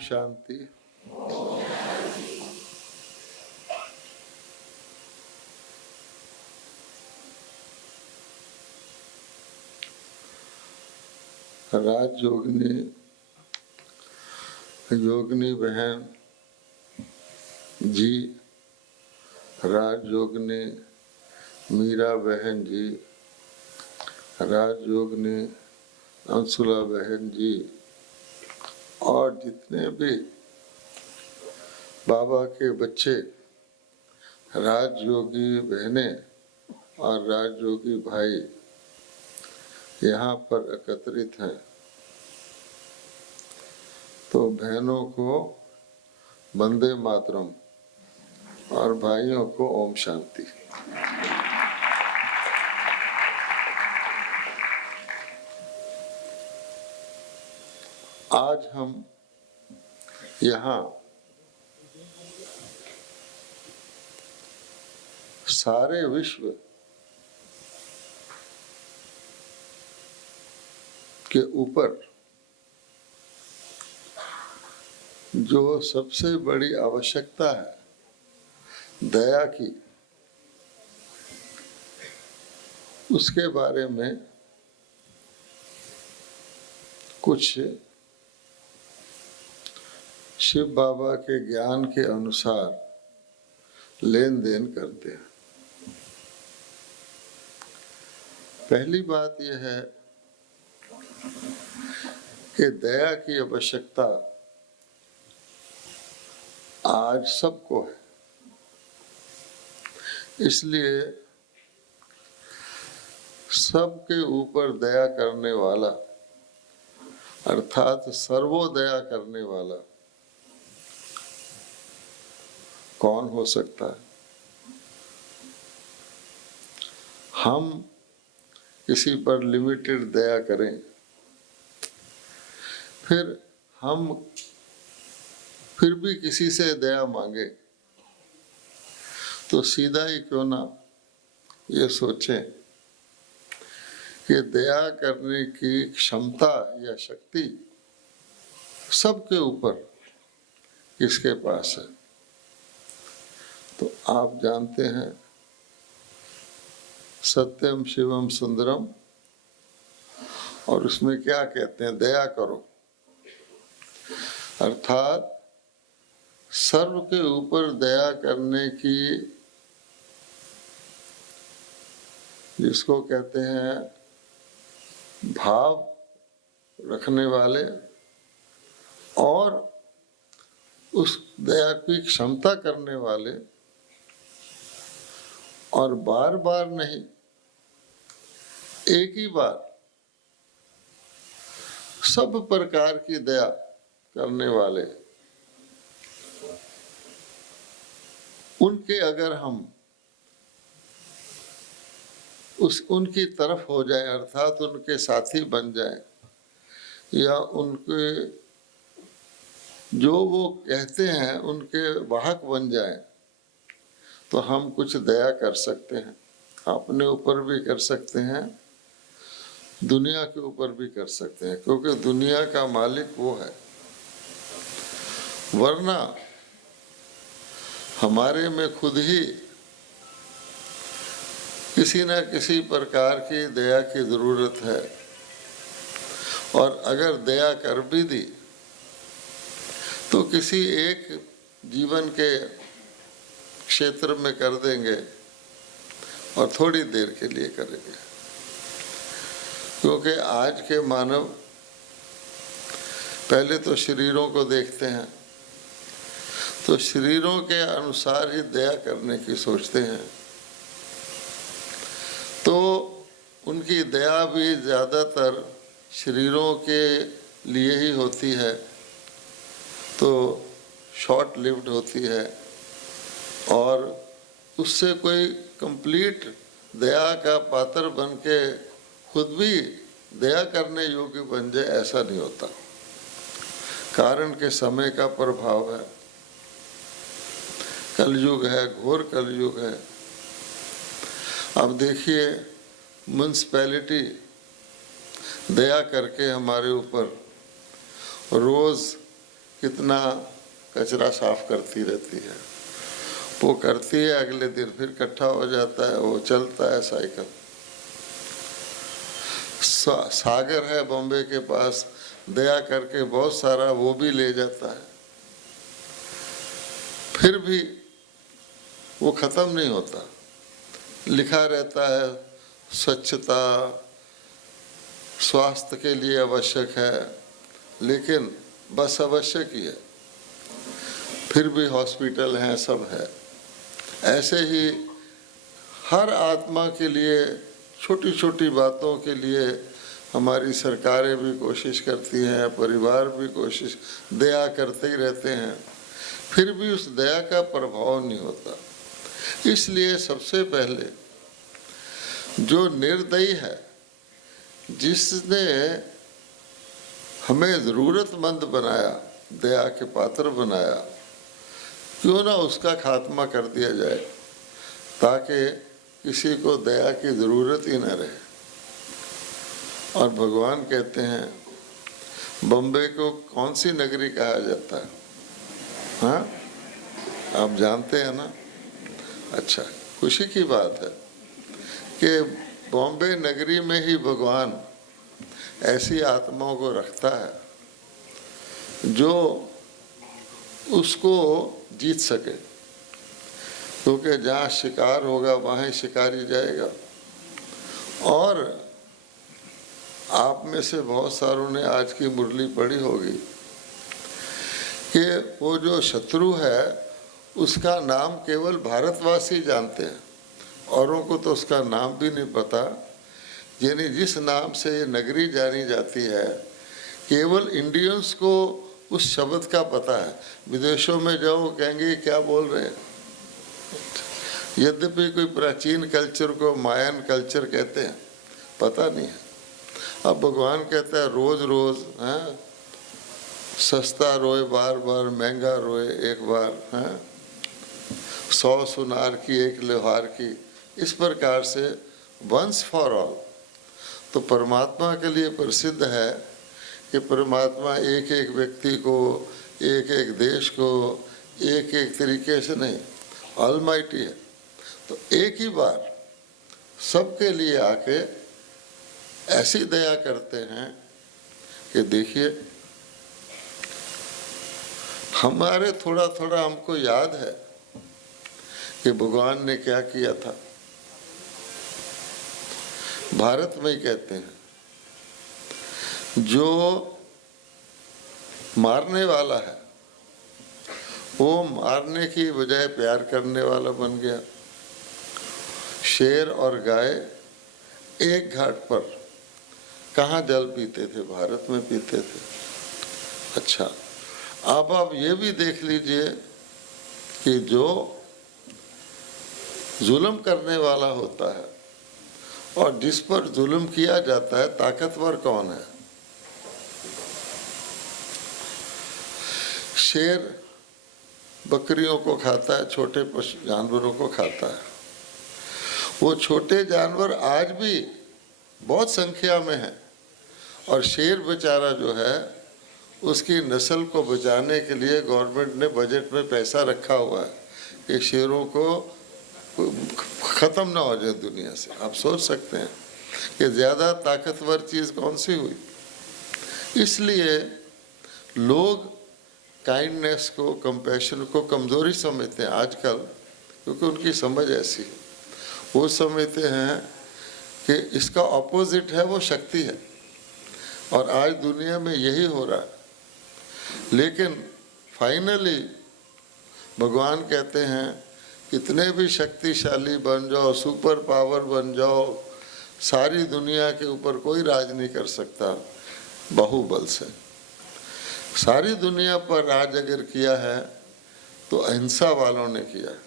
शांति। राजयोगिनी योगिनी बहन जी, राजयोगिनी मीरा बहन जी, राजयोगिनी अंशुला बहन जी और जितने भी बाबा के बच्चे राजयोगी बहनें और राजयोगी भाई यहाँ पर एकत्रित हैं, तो बहनों को वंदे मातरम और भाइयों को ओम शांति। आज हम यहाँ सारे विश्व के ऊपर जो सबसे बड़ी आवश्यकता है दया की, उसके बारे में कुछ शिव बाबा के ज्ञान के अनुसार लेन देन करते हैं। पहली बात यह है कि दया की आवश्यकता आज सबको है, इसलिए सबके ऊपर दया करने वाला अर्थात सर्वोदया करने वाला कौन हो सकता है। हम किसी पर लिमिटेड दया करें, फिर भी किसी से दया मांगे, तो सीधा ही क्यों ना ये सोचें कि दया करने की क्षमता या शक्ति सबके ऊपर किसके पास है। तो आप जानते हैं सत्यम शिवम सुंदरम, और उसमें क्या कहते हैं, दया करो, अर्थात सर्व के ऊपर दया करने की, जिसको कहते हैं भाव रखने वाले और उस दया की क्षमता करने वाले, और बार बार नहीं, एक ही बार सब प्रकार की दया करने वाले, उनके अगर हम उनकी तरफ हो जाए, अर्थात उनके साथी बन जाए, या उनके जो वो कहते हैं उनके वाहक बन जाए, तो हम कुछ दया कर सकते हैं। अपने ऊपर भी कर सकते हैं, दुनिया के ऊपर भी कर सकते हैं, क्योंकि दुनिया का मालिक वो है। वरना हमारे में खुद ही किसी न किसी प्रकार की दया की जरूरत है, और अगर दया कर भी दी तो किसी एक जीवन के क्षेत्र में कर देंगे और थोड़ी देर के लिए करेंगे, क्योंकि आज के मानव पहले तो शरीरों को देखते हैं, तो शरीरों के अनुसार ही दया करने की सोचते हैं, तो उनकी दया भी ज़्यादातर शरीरों के लिए ही होती है, तो शॉर्ट लिव्ड होती है, और उससे कोई कंप्लीट दया का पात्र बन के खुद भी दया करने योग्य बन जाए, ऐसा नहीं होता। कारण के समय का प्रभाव है, कलयुग है, घोर कलयुग है। अब देखिए, म्युनिसिपैलिटी दया करके हमारे ऊपर रोज़ कितना कचरा साफ करती रहती है। वो करती है, अगले दिन फिर इकट्ठा हो जाता है, वो चलता है साइकिल। सागर है बॉम्बे के पास, दया करके बहुत सारा वो भी ले जाता है, फिर भी वो ख़त्म नहीं होता। लिखा रहता है स्वच्छता स्वास्थ्य के लिए आवश्यक है, लेकिन बस आवश्यक ही है, फिर भी हॉस्पिटल हैं, सब है। ऐसे ही हर आत्मा के लिए, छोटी छोटी बातों के लिए हमारी सरकारें भी कोशिश करती हैं, परिवार भी कोशिश, दया करते ही रहते हैं, फिर भी उस दया का प्रभाव नहीं होता। इसलिए सबसे पहले जो निर्दयी है, जिसने हमें ज़रूरतमंद बनाया, दया के पात्र बनाया, क्यों ना उसका खात्मा कर दिया जाए, ताकि किसी को दया की ज़रूरत ही न रहे। और भगवान कहते हैं, बम्बे को कौन सी नगरी कहा जाता है? हाँ, आप जानते हैं ना? अच्छा, खुशी की बात है कि बॉम्बे नगरी में ही भगवान ऐसी आत्माओं को रखता है जो उसको जीत सके, क्योंकि जहाँ शिकार होगा वहाँ ही शिकारी जाएगा। और आप में से बहुत सारों ने आज की मुरली पढ़ी होगी कि वो जो शत्रु है उसका नाम केवल भारतवासी जानते हैं, औरों को तो उसका नाम भी नहीं पता। यानी जिस नाम से ये नगरी जानी जाती है, केवल इंडियंस को उस शब्द का पता है। विदेशों में जाओ, कहेंगे क्या बोल रहे हैं। यद्यपि कोई प्राचीन कल्चर को मायन कल्चर कहते हैं, पता नहीं है। अब भगवान कहता है रोज़ रोज़ हैं, सस्ता रोए बार बार, महंगा रोए एक बार, हैं 100 सुनार की एक लोहार की, इस प्रकार से वंस फॉर ऑल। तो परमात्मा के लिए प्रसिद्ध है कि परमात्मा एक एक व्यक्ति को, एक एक देश को, एक एक तरीके से नहीं, ऑलमाइटी है। तो एक ही बार सबके लिए आके ऐसी दया करते हैं कि देखिए, हमारे थोड़ा थोड़ा हमको याद है कि भगवान ने क्या किया था। भारत में ही कहते हैं, जो मारने वाला है वो मारने की बजाय प्यार करने वाला बन गया। शेर और गाय एक घाट पर कहाँ जल पीते थे? भारत में पीते थे। अच्छा, अब आप ये भी देख लीजिए कि जो जुल्म करने वाला होता है और जिस पर जुल्म किया जाता है, ताकतवर कौन है? शेर बकरियों को खाता है, छोटे पशु जानवरों को खाता है। वो छोटे जानवर आज भी बहुत संख्या में हैं, और शेर बेचारा जो है, उसकी नस्ल को बचाने के लिए गवर्नमेंट ने बजट में पैसा रखा हुआ है कि शेरों को ख़त्म ना हो जाए दुनिया से। आप सोच सकते हैं कि ज़्यादा ताकतवर चीज़ कौन सी हुई। इसलिए लोग काइंडनेस को, कंपैशन को कमज़ोरी समझते हैं आजकल, क्योंकि उनकी समझ ऐसी है। वो समझते हैं कि इसका ऑपोजिट है वो शक्ति है, और आज दुनिया में यही हो रहा है। लेकिन फाइनली भगवान कहते हैं, कितने भी शक्तिशाली बन जाओ, सुपर पावर बन जाओ, सारी दुनिया के ऊपर कोई राज नहीं कर सकता बाहुबल से। सारी दुनिया पर राज अगर किया है तो अहिंसा वालों ने किया है,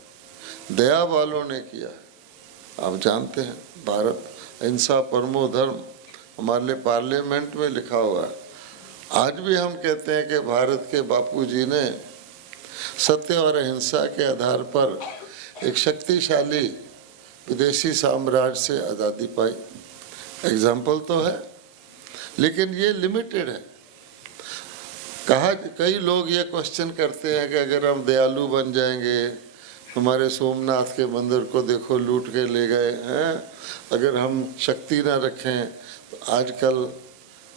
दया वालों ने किया है। आप जानते हैं, भारत अहिंसा परमो धर्म हमारे लिए पार्लियामेंट में लिखा हुआ है। आज भी हम कहते हैं कि भारत के बापूजी ने सत्य और अहिंसा के आधार पर एक शक्तिशाली विदेशी साम्राज्य से आज़ादी पाई। एग्जाम्पल तो है, लेकिन ये लिमिटेड है। कहा, कई लोग ये क्वेश्चन करते हैं कि अगर हम दयालु बन जाएंगे, हमारे सोमनाथ के मंदिर को देखो लूट के ले गए हैं, अगर हम शक्ति ना रखें तो आजकल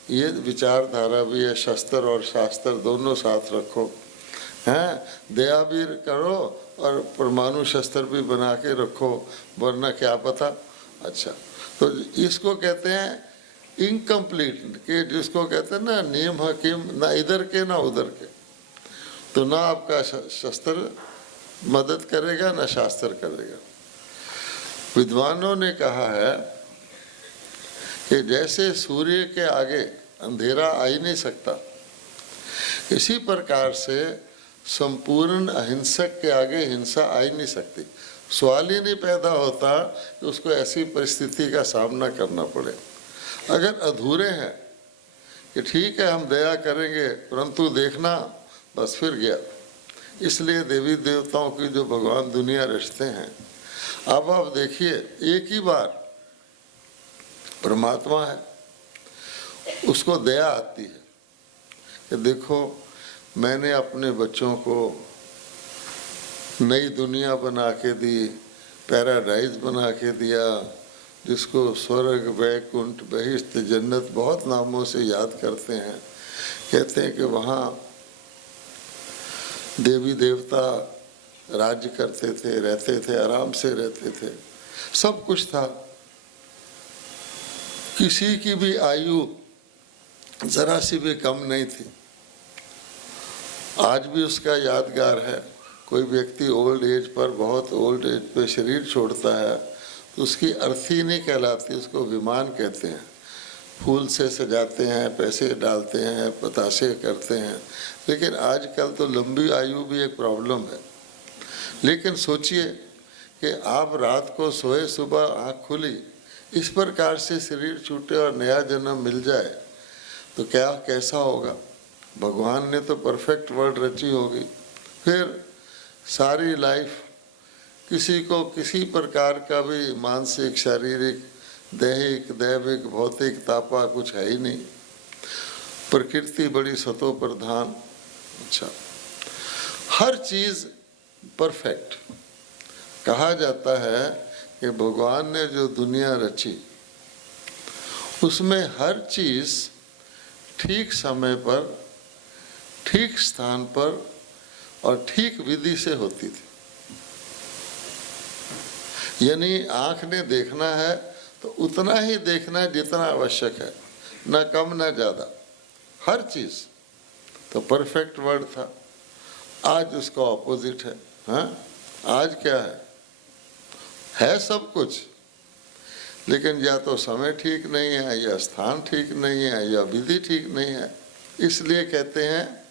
ये विचारधारा भी है, शस्त्र और शास्त्र दोनों साथ रखो, हैं, दया भी करो और परमाणु शस्त्र भी बना के रखो, वरना क्या पता। अच्छा, तो इसको कहते हैं इनकम्प्लीट, कि जिसको कहते हैं ना नियम हकीम, ना इधर के ना उधर के, तो ना आपका शस्त्र मदद करेगा ना शास्त्र करेगा। विद्वानों ने कहा है कि जैसे सूर्य के आगे अंधेरा आ ही नहीं सकता, इसी प्रकार से संपूर्ण अहिंसक के आगे हिंसा आ ही नहीं सकती। सवाल ही नहीं पैदा होता कि उसको ऐसी परिस्थिति का सामना करना पड़े। अगर अधूरे हैं कि ठीक है हम दया करेंगे, परंतु देखना बस फिर गया। इसलिए देवी देवताओं की जो भगवान दुनिया रचते हैं, अब आप देखिए एक ही बार परमात्मा है, उसको दया आती है कि देखो मैंने अपने बच्चों को नई दुनिया बना के दी, पैराडाइज बना के दिया, जिसको स्वर्ग, वैकुंठ, बहिश्त, जन्नत बहुत नामों से याद करते हैं। कहते हैं कि वहाँ देवी देवता राज्य करते थे, रहते थे, आराम से रहते थे, सब कुछ था। किसी की भी आयु जरा सी भी कम नहीं थी। आज भी उसका यादगार है। कोई व्यक्ति ओल्ड एज पर, बहुत ओल्ड एज पे शरीर छोड़ता है तो उसकी अर्थी नहीं कहलाती, उसको विमान कहते हैं। फूल से सजाते हैं, पैसे डालते हैं, बताशे करते हैं, लेकिन आजकल तो लंबी आयु भी एक प्रॉब्लम है। लेकिन सोचिए कि आप रात को सोए, सुबह आँख खुली, इस प्रकार से शरीर छूटे और नया जन्म मिल जाए तो क्या कैसा होगा। भगवान ने तो परफेक्ट वर्ल्ड रची होगी। फिर सारी लाइफ किसी को किसी प्रकार का भी मानसिक, शारीरिक, दैहिक, दैविक, भौतिक तापा कुछ है ही नहीं। प्रकृति बड़ी सतो प्रधान। अच्छा, हर चीज़ परफेक्ट। कहा जाता है कि भगवान ने जो दुनिया रची उसमें हर चीज़ ठीक समय पर, ठीक स्थान पर और ठीक विधि से होती थी। यानी आँख ने देखना है तो उतना ही देखना है जितना आवश्यक है, न कम न ज़्यादा, हर चीज़। तो परफेक्ट वर्ड था। आज उसका ऑपोजिट है। हाँ, आज क्या है सब कुछ, लेकिन या तो समय ठीक नहीं है, या स्थान ठीक नहीं है, या विधि ठीक नहीं है। इसलिए कहते हैं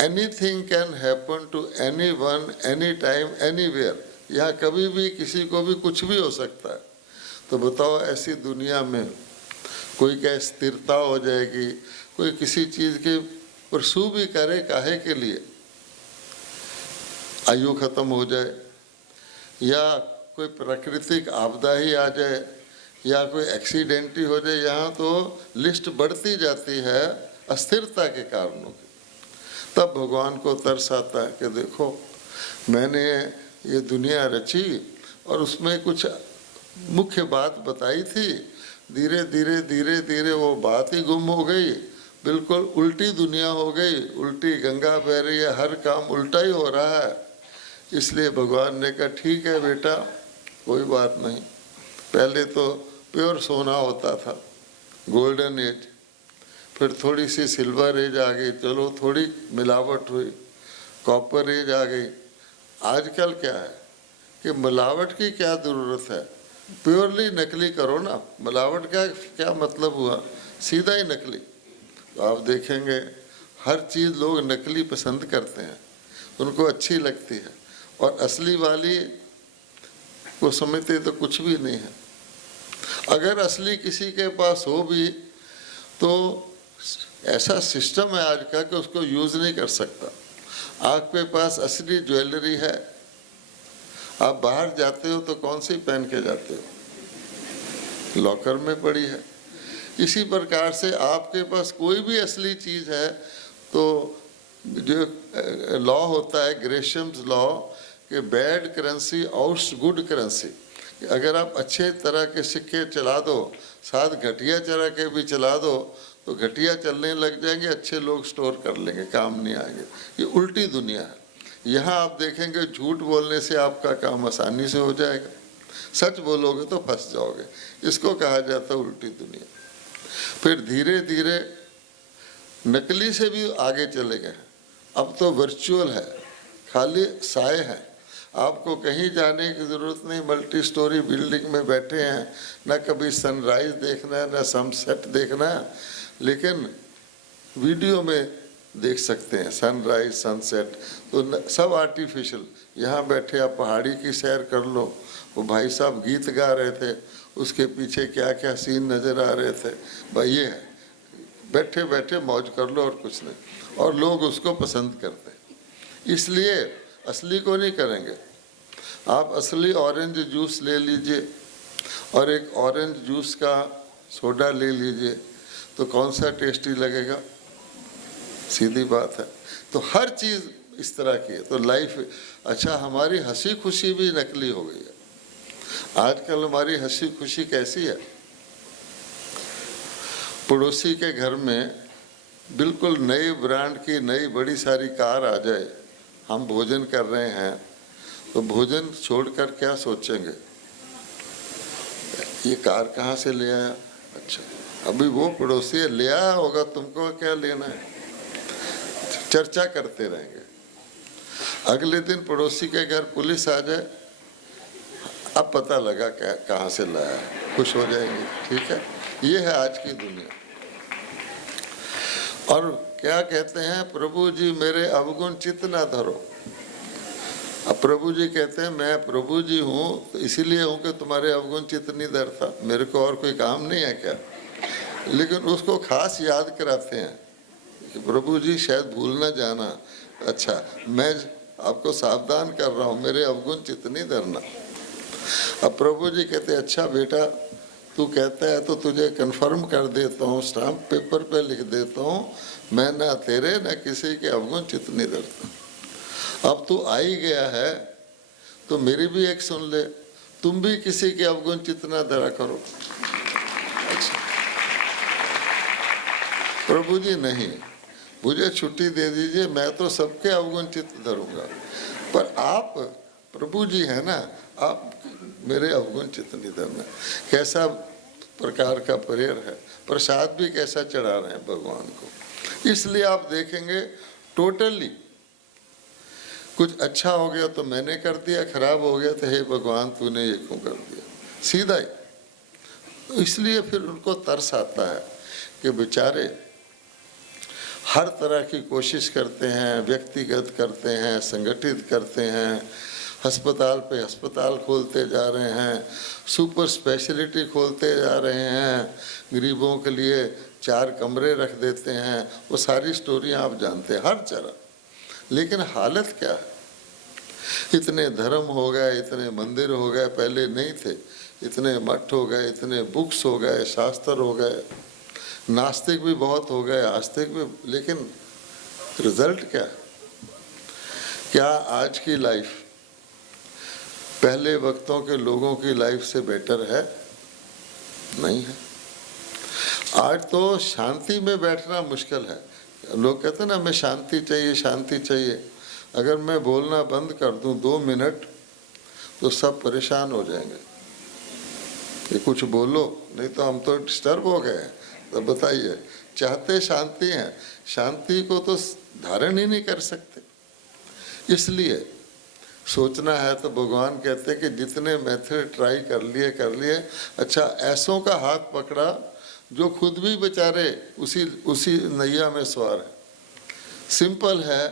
anything can happen to any one, any time, anywhere. यहाँ कभी भी किसी को भी कुछ भी हो सकता है। तो बताओ ऐसी दुनिया में कोई क्या स्थिरता हो जाएगी, कोई किसी चीज़ के परसू भी करे काहे के लिए, आयु खत्म हो जाए, या कोई प्राकृतिक आपदा ही आ जाए, या कोई एक्सीडेंट ही हो जाए, यहाँ तो लिस्ट बढ़ती जाती है अस्थिरता के कारणों की। तब भगवान को तरस आता है कि देखो मैंने ये दुनिया रची और उसमें कुछ मुख्य बात बताई थी, धीरे धीरे धीरे धीरे वो बात ही गुम हो गई, बिल्कुल उल्टी दुनिया हो गई, उल्टी गंगा बह रही है, हर काम उल्टा ही हो रहा है। इसलिए भगवान ने कहा ठीक है बेटा, कोई बात नहीं। पहले तो प्योर सोना होता था, गोल्डन एज, फिर थोड़ी सी सिल्वर एज आ गई, चलो थोड़ी मिलावट हुई, कॉपर एज आ गई। आजकल क्या है कि मिलावट की क्या ज़रूरत है, प्योरली नकली करो ना। मिलावट का क्या मतलब हुआ, सीधा ही नकली। तो आप देखेंगे हर चीज़ लोग नकली पसंद करते हैं, उनको अच्छी लगती है, और असली वाली को समझते तो कुछ भी नहीं है। अगर असली किसी के पास हो भी तो ऐसा सिस्टम है आज का कि उसको यूज़ नहीं कर सकता। आपके पास असली ज्वेलरी है, आप बाहर जाते हो तो कौन सी पहन के जाते हो, लॉकर में पड़ी है। इसी प्रकार से आपके पास कोई भी असली चीज़ है तो जो लॉ होता है ग्रेशम्स लॉ कि bad currency outs good currency, अगर आप अच्छे तरह के सिक्के चला दो साथ घटिया तरह के भी चला दो तो घटिया चलने लग जाएंगे, अच्छे लोग स्टोर कर लेंगे, काम नहीं आएंगे। ये उल्टी दुनिया है। यहाँ आप देखेंगे झूठ बोलने से आपका काम आसानी से हो जाएगा, सच बोलोगे तो फंस जाओगे। इसको कहा जाता है उल्टी दुनिया। फिर धीरे धीरे नकली से भी आगे चले गए, अब तो वर्चुअल है, खाली साए है, आपको कहीं जाने की ज़रूरत नहीं, मल्टी स्टोरी बिल्डिंग में बैठे हैं, ना कभी सनराइज देखना है ना सनसेट देखना है, लेकिन वीडियो में देख सकते हैं सनराइज सनसेट, तो सब आर्टिफिशियल। यहाँ बैठे आप पहाड़ी की सैर कर लो, वो भाई साहब गीत गा रहे थे, उसके पीछे क्या क्या सीन नज़र आ रहे थे, भाई ये है, बैठे बैठे मौज कर लो और कुछ नहीं, और लोग उसको पसंद करते हैं। इसलिए असली को नहीं करेंगे। आप असली ऑरेंज जूस ले लीजिए और एक ऑरेंज जूस का सोडा ले लीजिए, तो कौन सा टेस्टी लगेगा? सीधी बात है। तो हर चीज़ इस तरह की है, तो लाइफ। अच्छा, हमारी हंसी खुशी भी नकली हो गई है आजकल। हमारी हंसी खुशी कैसी है? पड़ोसी के घर में बिल्कुल नई ब्रांड की नई बड़ी सारी कार आ जाए, हम भोजन कर रहे हैं तो भोजन छोड़कर क्या सोचेंगे, ये कार कहाँ से ले आया? अच्छा, अभी वो पड़ोसी ले आया होगा, तुमको क्या लेना है? चर्चा करते रहेंगे। अगले दिन पड़ोसी के घर पुलिस आ जाए, अब पता लगा क्या कहाँ से लाया है, खुश हो जाएंगे। ठीक है, ये है आज की दुनिया। और क्या कहते हैं, प्रभु जी मेरे अवगुण चित्त ना धरो। अब प्रभु जी कहते हैं मैं प्रभु जी हूँ तो इसीलिए हूँ कि तुम्हारे अवगुण चित्त नहीं धरता, मेरे को और कोई काम नहीं है क्या? लेकिन उसको खास याद कराते हैं कि प्रभु जी शायद भूल ना जाना, अच्छा मैं आपको सावधान कर रहा हूँ, मेरे अवगुण चित्त नहीं धरना। अब प्रभु जी कहते हैं अच्छा बेटा तू कहता है तो तुझे कन्फर्म कर देता हूँ, स्टाम्प पेपर पे लिख देता हूँ, मैं ना तेरे ना किसी के अवगुण चित्त नहीं धरता। अब तू आ ही गया है तो मेरी भी एक सुन ले, तुम भी किसी के अवगुण चित्त ना धरा करो। अच्छा प्रभु जी नहीं, मुझे छुट्टी दे दीजिए, मैं तो सबके अवगुण चित्त धरूंगा, पर आप प्रभु जी है ना, आप मेरे अवगुण चित्त नहीं धरना। कैसा प्रकार का प्रेयर है, प्रसाद भी कैसा चढ़ा रहे हैं भगवान को। इसलिए आप देखेंगे टोटली कुछ अच्छा हो गया तो मैंने कर दिया, खराब हो गया तो हे भगवान तूने ये क्यों कर दिया, सीधा ही। तो इसलिए फिर उनको तरस आता है कि बेचारे हर तरह की कोशिश करते हैं, व्यक्तिगत करते हैं, संगठित करते हैं, अस्पताल पे अस्पताल खोलते जा रहे हैं, सुपर स्पेशलिटी खोलते जा रहे हैं, गरीबों के लिए 4 कमरे रख देते हैं, वो सारी स्टोरियां आप जानते हैं हर तरह। लेकिन हालत क्या है? इतने धर्म हो गए, इतने मंदिर हो गए, पहले नहीं थे, इतने मठ हो गए, इतने बुक्स हो गए, शास्त्र हो गए, नास्तिक भी बहुत हो गए, आस्तिक भी, लेकिन रिजल्ट क्या? क्या आज की लाइफ पहले वक्तों के लोगों की लाइफ से बेटर है? नहीं है। आज तो शांति में बैठना मुश्किल है। लोग कहते हैं ना हमें शांति चाहिए, शांति चाहिए। अगर मैं बोलना बंद कर दूं 2 मिनट तो सब परेशान हो जाएंगे कि कुछ बोलो, नहीं तो हम तो डिस्टर्ब हो गए। तो बताइए, चाहते शांति हैं, शांति को तो धारण ही नहीं कर सकते। इसलिए सोचना है तो भगवान कहते हैं कि जितने मेथड ट्राई कर लिए। अच्छा, ऐसों का हाथ पकड़ा जो खुद भी बेचारे उसी नैया में सवार है। सिंपल है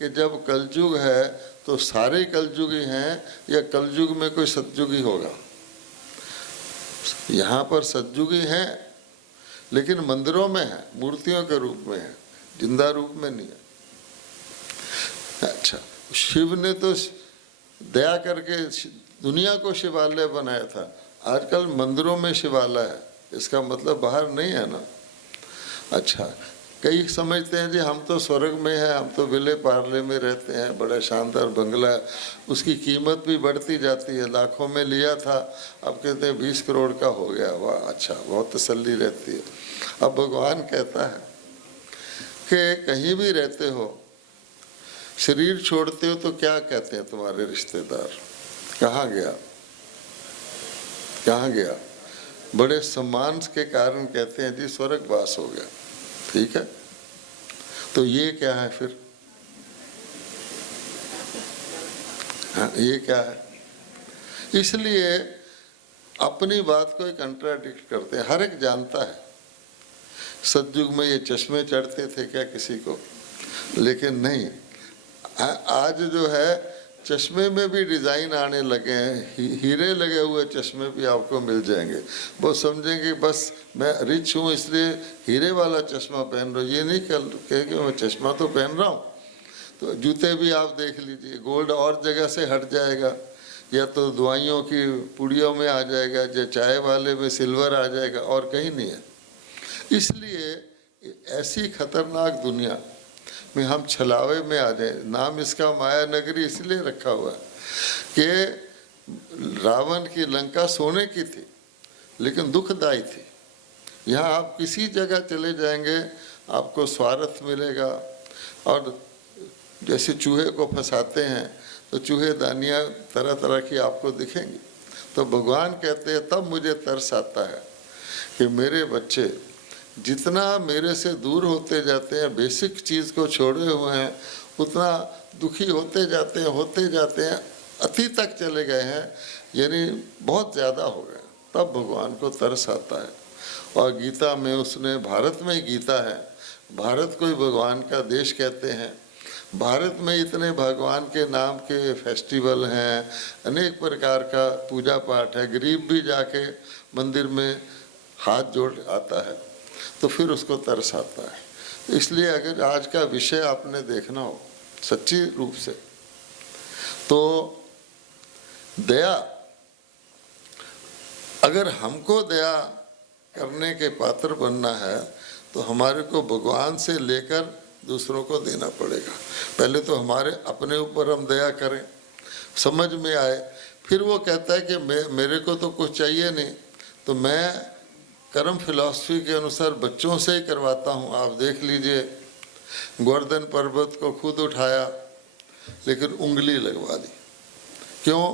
कि जब कलयुग है तो सारे कलयुगी हैं या कलयुग में कोई सतयुगी होगा? यहाँ पर सतयुगी हैं लेकिन मंदिरों में है, मूर्तियों के रूप में है, जिंदा रूप में नहीं है। अच्छा, शिव ने तो दया करके दुनिया को शिवालय बनाया था, आजकल मंदिरों में शिवालय है, इसका मतलब बाहर नहीं है ना। अच्छा, कई समझते हैं जी हम तो स्वर्ग में हैं, हम तो विले पार्ले में रहते हैं, बड़ा शानदार बंगला है, उसकी कीमत भी बढ़ती जाती है, लाखों में लिया था अब कहते हैं 20 करोड़ का हो गया, वाह अच्छा, बहुत तसल्ली रहती है। अब भगवान कहता है कि कहीं भी रहते हो, शरीर छोड़ते हो तो क्या कहते हैं तुम्हारे रिश्तेदार, कहाँ गया, कहाँ गया? बड़े सम्मान के कारण कहते हैं जी स्वर्गवास हो गया। ठीक है, तो ये क्या है फिर? हाँ, ये क्या है? इसलिए अपनी बात को कंट्राडिक्ट करते हैं। हर एक जानता है सतयुग में ये चश्मे चढ़ते थे क्या किसी को, लेकिन नहीं, आज जो है चश्मे में भी डिज़ाइन आने लगे हैं, हीरे लगे हुए चश्मे भी आपको मिल जाएंगे। वो समझेंगे बस मैं रिच हूँ इसलिए हीरे वाला चश्मा पहन रहा हूँ, ये नहीं कह कि मैं चश्मा तो पहन रहा हूँ। तो जूते भी आप देख लीजिए, गोल्ड और जगह से हट जाएगा, या तो दवाइयों की पुड़ियों में आ जाएगा, या चाय वाले में सिल्वर आ जाएगा, और कहीं नहीं है। इसलिए ऐसी खतरनाक दुनिया में हम छलावे में आ जाए। नाम इसका माया नगरी इसलिए रखा हुआ है कि रावण की लंका सोने की थी लेकिन दुखदाई थी। यहाँ आप किसी जगह चले जाएंगे आपको स्वार्थ मिलेगा, और जैसे चूहे को फंसाते हैं तो चूहे दानियाँ तरह तरह की आपको दिखेंगी। तो भगवान कहते हैं तब मुझे तरस आता है कि मेरे बच्चे जितना मेरे से दूर होते जाते हैं, बेसिक चीज़ को छोड़े हुए हैं, उतना दुखी होते जाते हैं, अति तक चले गए हैं, यानी बहुत ज़्यादा हो गए। तब भगवान को तरस आता है। और गीता में उसने, भारत में गीता है, भारत को ही भगवान का देश कहते हैं। भारत में इतने भगवान के नाम के फेस्टिवल हैं, अनेक प्रकार का पूजा पाठ है, गरीब भी जाके मंदिर में हाथ जोड़ आता है, तो फिर उसको तरस आता है। इसलिए अगर आज का विषय आपने देखना हो सच्ची रूप से, तो दया, अगर हमको दया करने के पात्र बनना है तो हमारे को भगवान से लेकर दूसरों को देना पड़ेगा। पहले तो हमारे अपने ऊपर हम दया करें, समझ में आए। फिर वो कहता है कि मेरे को तो कुछ चाहिए नहीं, तो मैं कर्म फिलॉसफी के अनुसार बच्चों से ही करवाता हूँ। आप देख लीजिए, गोवर्धन पर्वत को खुद उठाया लेकिन उंगली लगवा दी। क्यों?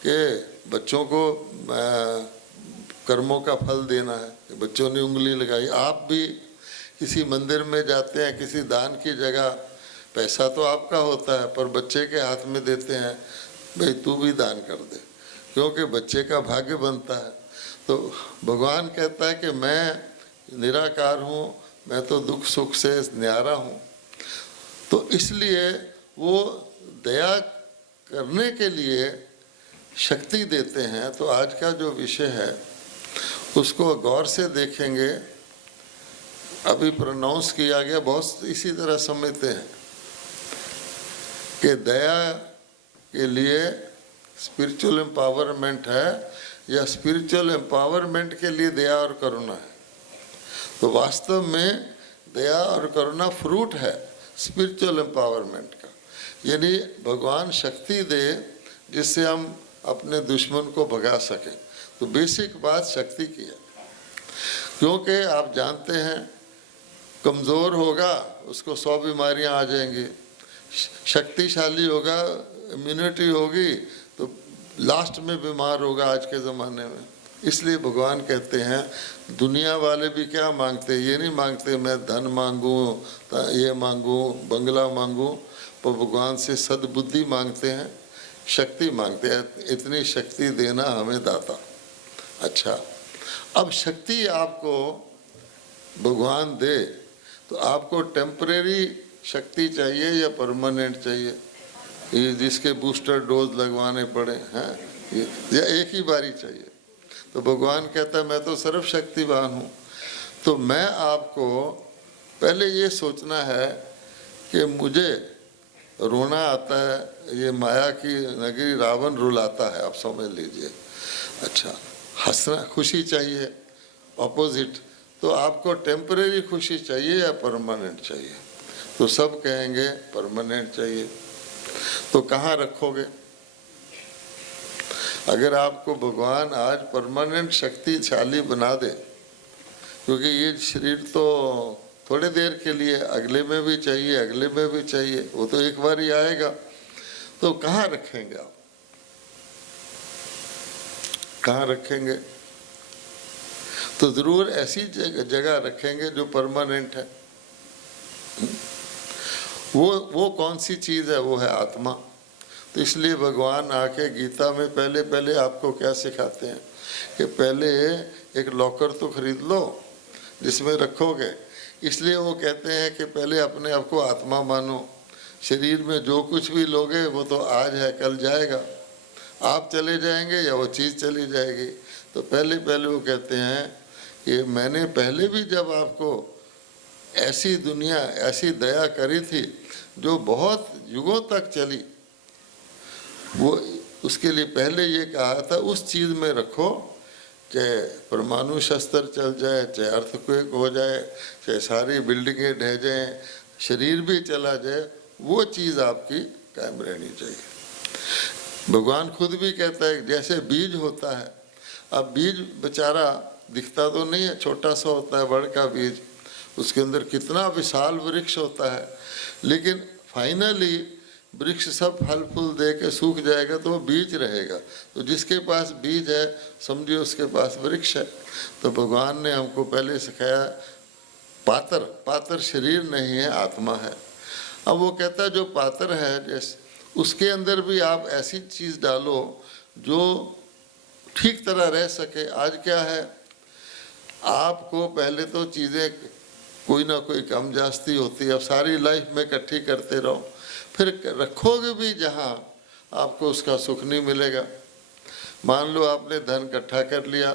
कि बच्चों को कर्मों का फल देना है, बच्चों ने उंगली लगाई। आप भी किसी मंदिर में जाते हैं, किसी दान की जगह, पैसा तो आपका होता है पर बच्चे के हाथ में देते हैं, भाई तू भी दान कर दे, क्योंकि बच्चे का भाग्य बनता है। तो भगवान कहता है कि मैं निराकार हूँ, मैं तो दुख सुख से न्यारा हूँ। तो इसलिए वो दया करने के लिए शक्ति देते हैं। तो आज का जो विषय है उसको गौर से देखेंगे। अभी प्रोनाउंस किया गया, बहुत इसी तरह समझते हैं कि दया के लिए स्पिरिचुअल एम्पावरमेंट है, या स्पिरिचुअल एम्पावरमेंट के लिए दया और करुणा है। तो वास्तव में दया और करुणा फ्रूट है स्पिरिचुअल एम्पावरमेंट का, यानी भगवान शक्ति दे जिससे हम अपने दुश्मन को भगा सकें। तो बेसिक बात शक्ति की है, क्योंकि आप जानते हैं कमज़ोर होगा उसको 100 बीमारियां आ जाएंगी, शक्तिशाली होगा, इम्यूनिटी होगी तो लास्ट में बीमार होगा आज के ज़माने में। इसलिए भगवान कहते हैं दुनिया वाले भी क्या मांगते हैं, ये नहीं मांगते मैं धन मांगूँ, ये मांगूँ, बंगला मांगूँ, पर भगवान से सद्बुद्धि मांगते हैं, शक्ति मांगते हैं। इतनी शक्ति देना हमें दाता। अच्छा, अब शक्ति आपको भगवान दे तो आपको टेम्परेरी शक्ति चाहिए या परमानेंट चाहिए? ये जिसके बूस्टर डोज लगवाने पड़े हैं, या एक ही बारी चाहिए? तो भगवान कहता है मैं तो सर्वशक्तिवान हूँ। तो मैं आपको पहले ये सोचना है कि मुझे रोना आता है, ये माया की नगरी रावण रुलाता है, आप समझ लीजिए। अच्छा, हंसना खुशी चाहिए, ऑपोजिट तो आपको टेम्परेरी खुशी चाहिए या परमानेंट चाहिए? तो सब कहेंगे परमानेंट चाहिए। तो कहाँ रखोगे? अगर आपको भगवान आज परमानेंट शक्तिशाली बना दे, क्योंकि ये शरीर तो थोड़े देर के लिए, अगले में भी चाहिए, अगले में भी चाहिए, वो तो एक बार ही आएगा, तो कहाँ रखेंगे आप? कहाँ रखेंगे? तो जरूर ऐसी जगह रखेंगे जो परमानेंट है। वो कौन सी चीज है? वो है आत्मा। तो इसलिए भगवान आके गीता में पहले पहले आपको क्या सिखाते हैं कि पहले एक लॉकर तो खरीद लो जिसमें रखोगे। इसलिए वो कहते हैं कि पहले अपने आप को आत्मा मानो। शरीर में जो कुछ भी लोगे वो तो आज है, कल जाएगा। आप चले जाएंगे या वो चीज़ चली जाएगी। तो पहले पहले वो कहते हैं कि मैंने पहले भी जब आपको ऐसी दुनिया, ऐसी दया करी थी जो बहुत युगों तक चली, वो उसके लिए पहले ये कहा था उस चीज़ में रखो, चाहे परमाणु शस्त्र चल जाए, चाहे अर्थक्वेक हो जाए, चाहे सारी बिल्डिंगें ढह जाएं, शरीर भी चला जाए, वो चीज़ आपकी कायम रहनी चाहिए। भगवान खुद भी कहता है जैसे बीज होता है, अब बीज बेचारा दिखता तो नहीं है, छोटा सा होता है, बड़ का बीज, उसके अंदर कितना विशाल वृक्ष होता है, लेकिन फाइनली वृक्ष सब फल फूल दे के सूख जाएगा तो वो बीज रहेगा। तो जिसके पास बीज है समझिए उसके पास वृक्ष है। तो भगवान ने हमको पहले सिखाया पातर शरीर नहीं है, आत्मा है। अब वो कहता है जो पातर है जैसे उसके अंदर भी आप ऐसी चीज़ डालो जो ठीक तरह रह सके। आज क्या है, आपको पहले तो चीज़ें कोई ना कोई कम जास्ती होती है, अब सारी लाइफ में इकट्ठी करते रहो, फिर रखोगे भी जहाँ आपको उसका सुख नहीं मिलेगा। मान लो आपने धन इकट्ठा कर लिया,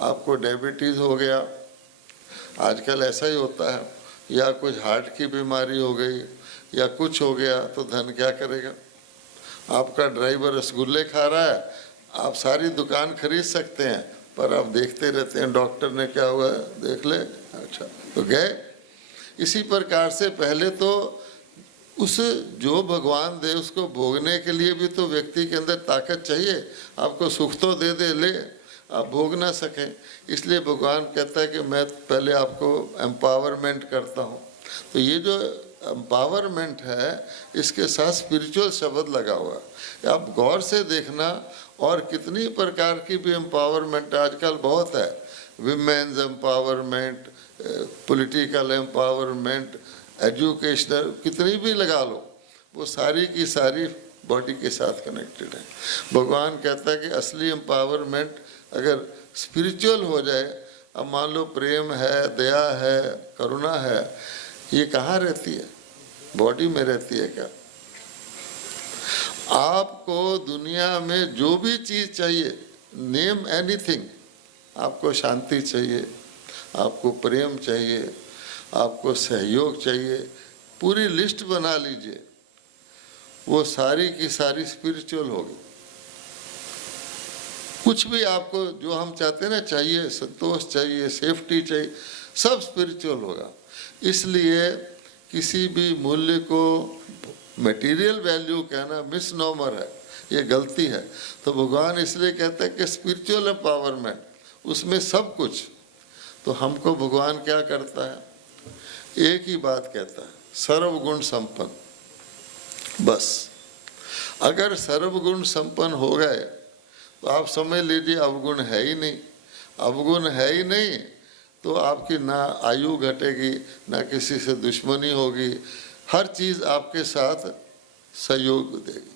आपको डायबिटीज़ हो गया, आजकल ऐसा ही होता है, या कुछ हार्ट की बीमारी हो गई या कुछ हो गया, तो धन क्या करेगा? आपका ड्राइवर रसगुल्ले खा रहा है, आप सारी दुकान खरीद सकते हैं, पर आप देखते रहते हैं डॉक्टर ने क्या हुआ देख ले, अच्छा तो गए। इसी प्रकार से पहले तो उस जो भगवान दे उसको भोगने के लिए भी तो व्यक्ति के अंदर ताकत चाहिए। आपको सुख तो दे दे, ले आप भोग ना सकें, इसलिए भगवान कहता है कि मैं पहले आपको एम्पावरमेंट करता हूँ। तो ये जो एम्पावरमेंट है इसके साथ स्पिरिचुअल शब्द लगा हुआ है। आप गौर से देखना, और कितनी प्रकार की भी एम्पावरमेंट आजकल बहुत है, women's empowerment, political empowerment, educational, कितनी भी लगा लो, वो सारी की सारी बॉडी के साथ कनेक्टेड है। भगवान कहता है कि असली एम्पावरमेंट अगर स्पिरिचुअल हो जाए, अब मान लो प्रेम है, दया है, करुणा है, ये कहाँ रहती है? बॉडी में रहती है क्या? आपको दुनिया में जो भी चीज़ चाहिए, नेम एनीथिंग, आपको शांति चाहिए, आपको प्रेम चाहिए, आपको सहयोग चाहिए, पूरी लिस्ट बना लीजिए, वो सारी की सारी स्पिरिचुअल होगी। कुछ भी आपको जो हम चाहते हैं ना चाहिए, संतोष चाहिए, सेफ्टी चाहिए, सब स्पिरिचुअल होगा। इसलिए किसी भी मूल्य को मटेरियल वैल्यू कहना मिसनोमर है, ये गलती है। तो भगवान इसलिए कहता है कि स्पिरिचुअल एम्पावरमेंट, उसमें सब कुछ। तो हमको भगवान क्या करता है? एक ही बात कहता है, सर्वगुण संपन्न। बस अगर सर्वगुण संपन्न हो गए तो आप समझ लीजिए अवगुण है ही नहीं। अवगुण है ही नहीं तो आपकी ना आयु घटेगी, ना किसी से दुश्मनी होगी, हर चीज़ आपके साथ सहयोग देगी।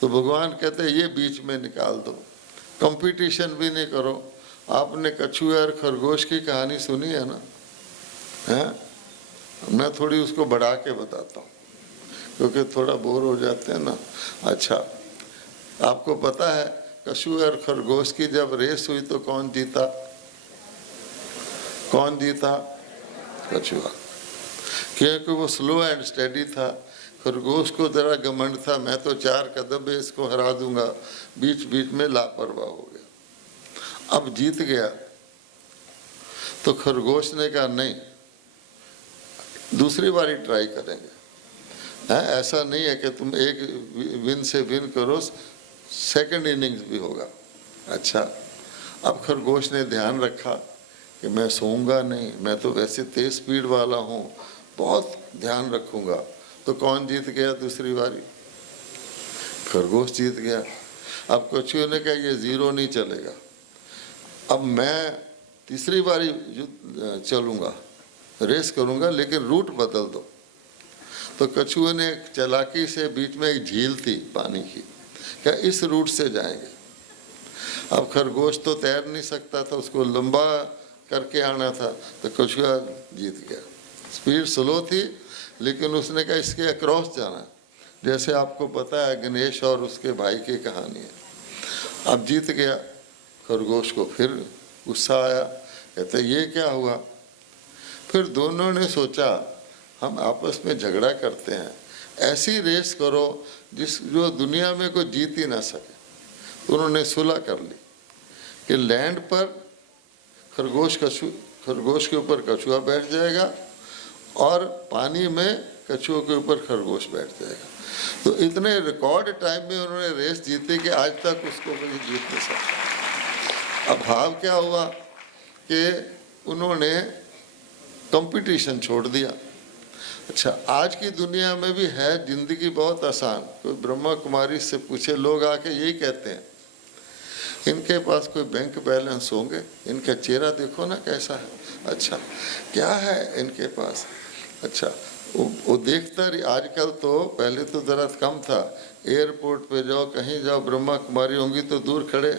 तो भगवान कहते हैं ये बीच में निकाल दो, कंपटीशन भी नहीं करो। आपने कछुए और खरगोश की कहानी सुनी है ना? हैं? मैं थोड़ी उसको बढ़ा के बताता हूँ क्योंकि थोड़ा बोर हो जाते हैं ना। अच्छा, आपको पता है कछुए और खरगोश की जब रेस हुई तो कौन जीता? कौन जीता? कछुआ, क्योंकि वो स्लो एंड स्टेडी था। खरगोश को जरा घमंड था, मैं तो 4 कदम में इसको हरा दूंगा, बीच बीच में लापरवाह हो गया, अब जीत गया। तो खरगोश ने कहा नहीं, दूसरी बारी ट्राई करेंगे। ऐसा नहीं है कि तुम एक विन से विन करो, सेकंड इनिंग्स भी होगा। अच्छा, अब खरगोश ने ध्यान रखा कि मैं सोऊंगा नहीं, मैं तो वैसे तेज स्पीड वाला हूँ, बहुत ध्यान रखूंगा। तो कौन जीत गया दूसरी बारी? खरगोश जीत गया। अब कछुए ने कहा ये जीरो नहीं चलेगा, अब मैं तीसरी बारी चलूंगा, रेस करूंगा, लेकिन रूट बदल दो। तो कछुए ने चालाकी से, बीच में एक झील थी पानी की, क्या इस रूट से जाएंगे। अब खरगोश तो तैर नहीं सकता था, उसको लंबा करके आना था, तो कछुआ जीत गया। स्पीड स्लो थी, लेकिन उसने कहा इसके अक्रॉस जाना। जैसे आपको पता है गणेश और उसके भाई की कहानी है। अब जीत गया। खरगोश को फिर गुस्सा आया, कहते ये क्या हुआ। फिर दोनों ने सोचा हम आपस में झगड़ा करते हैं, ऐसी रेस करो जो दुनिया में कोई जीत ही ना सके। उन्होंने सुलह कर ली कि लैंड पर खरगोश के ऊपर कछुआ बैठ जाएगा और पानी में कछुओं के ऊपर खरगोश बैठ जाएगा। तो इतने रिकॉर्ड टाइम में उन्होंने रेस जीती कि आज तक उसको कभी जीत नहीं सकता। अब भाव क्या हुआ कि उन्होंने कंपटीशन छोड़ दिया। अच्छा, आज की दुनिया में भी है जिंदगी बहुत आसान। कोई ब्रह्मा कुमारी से पूछे, लोग आके यही कहते हैं इनके पास कोई बैंक बैलेंस होंगे, इनका चेहरा देखो ना कैसा है। अच्छा, क्या है इनके पास? अच्छा, वो देखता रही। आजकल तो, पहले तो ज़रा कम था, एयरपोर्ट पे जाओ, कहीं जाओ, ब्रह्मा कुमारी होंगी तो दूर खड़े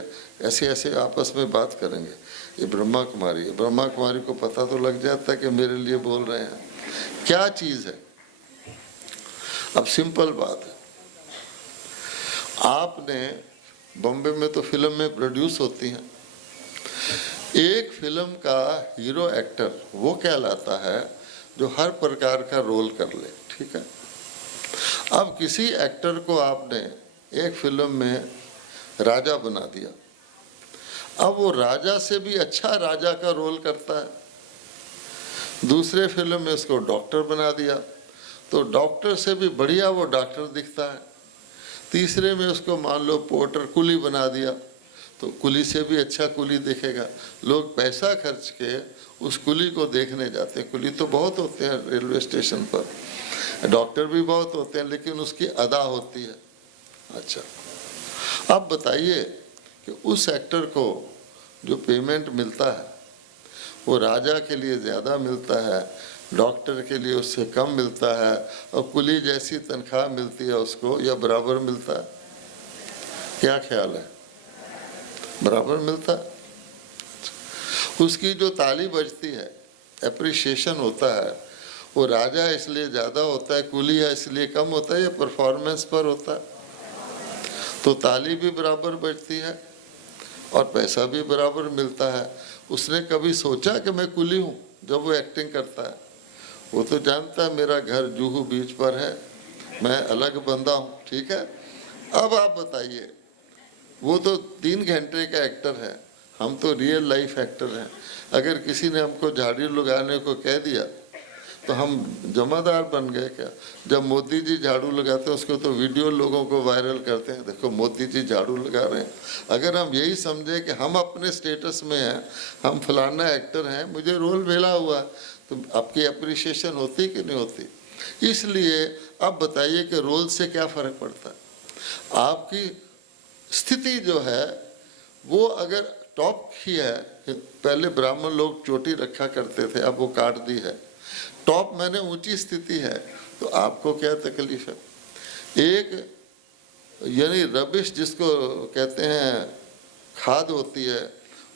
ऐसे ऐसे आपस में बात करेंगे, ये ब्रह्मा कुमारी है। ब्रह्मा कुमारी को पता तो लग जाता है कि मेरे लिए बोल रहे हैं। क्या चीज़ है? अब सिंपल बात है, आपने बॉम्बे में तो फिल्म में प्रोड्यूस होती हैं, एक फिल्म का हीरो एक्टर वो कहलाता है जो हर प्रकार का रोल कर ले। ठीक है, अब किसी एक्टर को आपने एक फिल्म में राजा बना दिया, अब वो राजा से भी अच्छा राजा का रोल करता है। दूसरे फिल्म में उसको डॉक्टर बना दिया तो डॉक्टर से भी बढ़िया वो डॉक्टर दिखता है। तीसरे में उसको मान लो पोर्टर, कुली बना दिया तो कुली से भी अच्छा कुली दिखेगा। लोग पैसा खर्च के उस कुली को देखने जाते हैं। कुली तो बहुत होते हैं रेलवे स्टेशन पर, डॉक्टर भी बहुत होते हैं, लेकिन उसकी अदा होती है। अच्छा, अब बताइए कि उस एक्टर को जो पेमेंट मिलता है वो राजा के लिए ज़्यादा मिलता है, डॉक्टर के लिए उससे कम मिलता है, और कुली जैसी तनख्वाह मिलती है उसको या बराबर मिलता है? क्या ख्याल है? बराबर मिलता है। उसकी जो ताली बजती है, एप्रिशिएशन होता है, वो राजा इसलिए ज़्यादा होता है, कुली है इसलिए कम होता है, या परफॉर्मेंस पर होता है? तो ताली भी बराबर बजती है और पैसा भी बराबर मिलता है। उसने कभी सोचा कि मैं कुली हूँ? जब वो एक्टिंग करता है वो तो जानता है मेरा घर जुहू बीच पर है, मैं अलग बंदा हूँ। ठीक है, अब आप बताइए, वो तो 3 घंटे का एक्टर है, हम तो रियल लाइफ एक्टर हैं। अगर किसी ने हमको झाड़ू लगाने को कह दिया तो हम जमादार बन गए क्या? जब मोदी जी झाड़ू लगाते हैं उसको तो वीडियो लोगों को वायरल करते हैं, देखो मोदी जी झाड़ू लगा रहे हैं। अगर हम यही समझे कि हम अपने स्टेटस में हैं, हम फलाना एक्टर हैं, मुझे रोल मिला हुआ, तो आपकी अप्रिशिएशन होती कि नहीं होती? इसलिए अब बताइए कि रोल से क्या फ़र्क पड़ता है? आपकी स्थिति जो है वो अगर टॉप की है, पहले ब्राह्मण लोग चोटी रखा करते थे, अब वो काट दी है, टॉप मैंने ऊंची स्थिति है, तो आपको क्या तकलीफ है? एक यानी रबिश जिसको कहते हैं खाद होती है,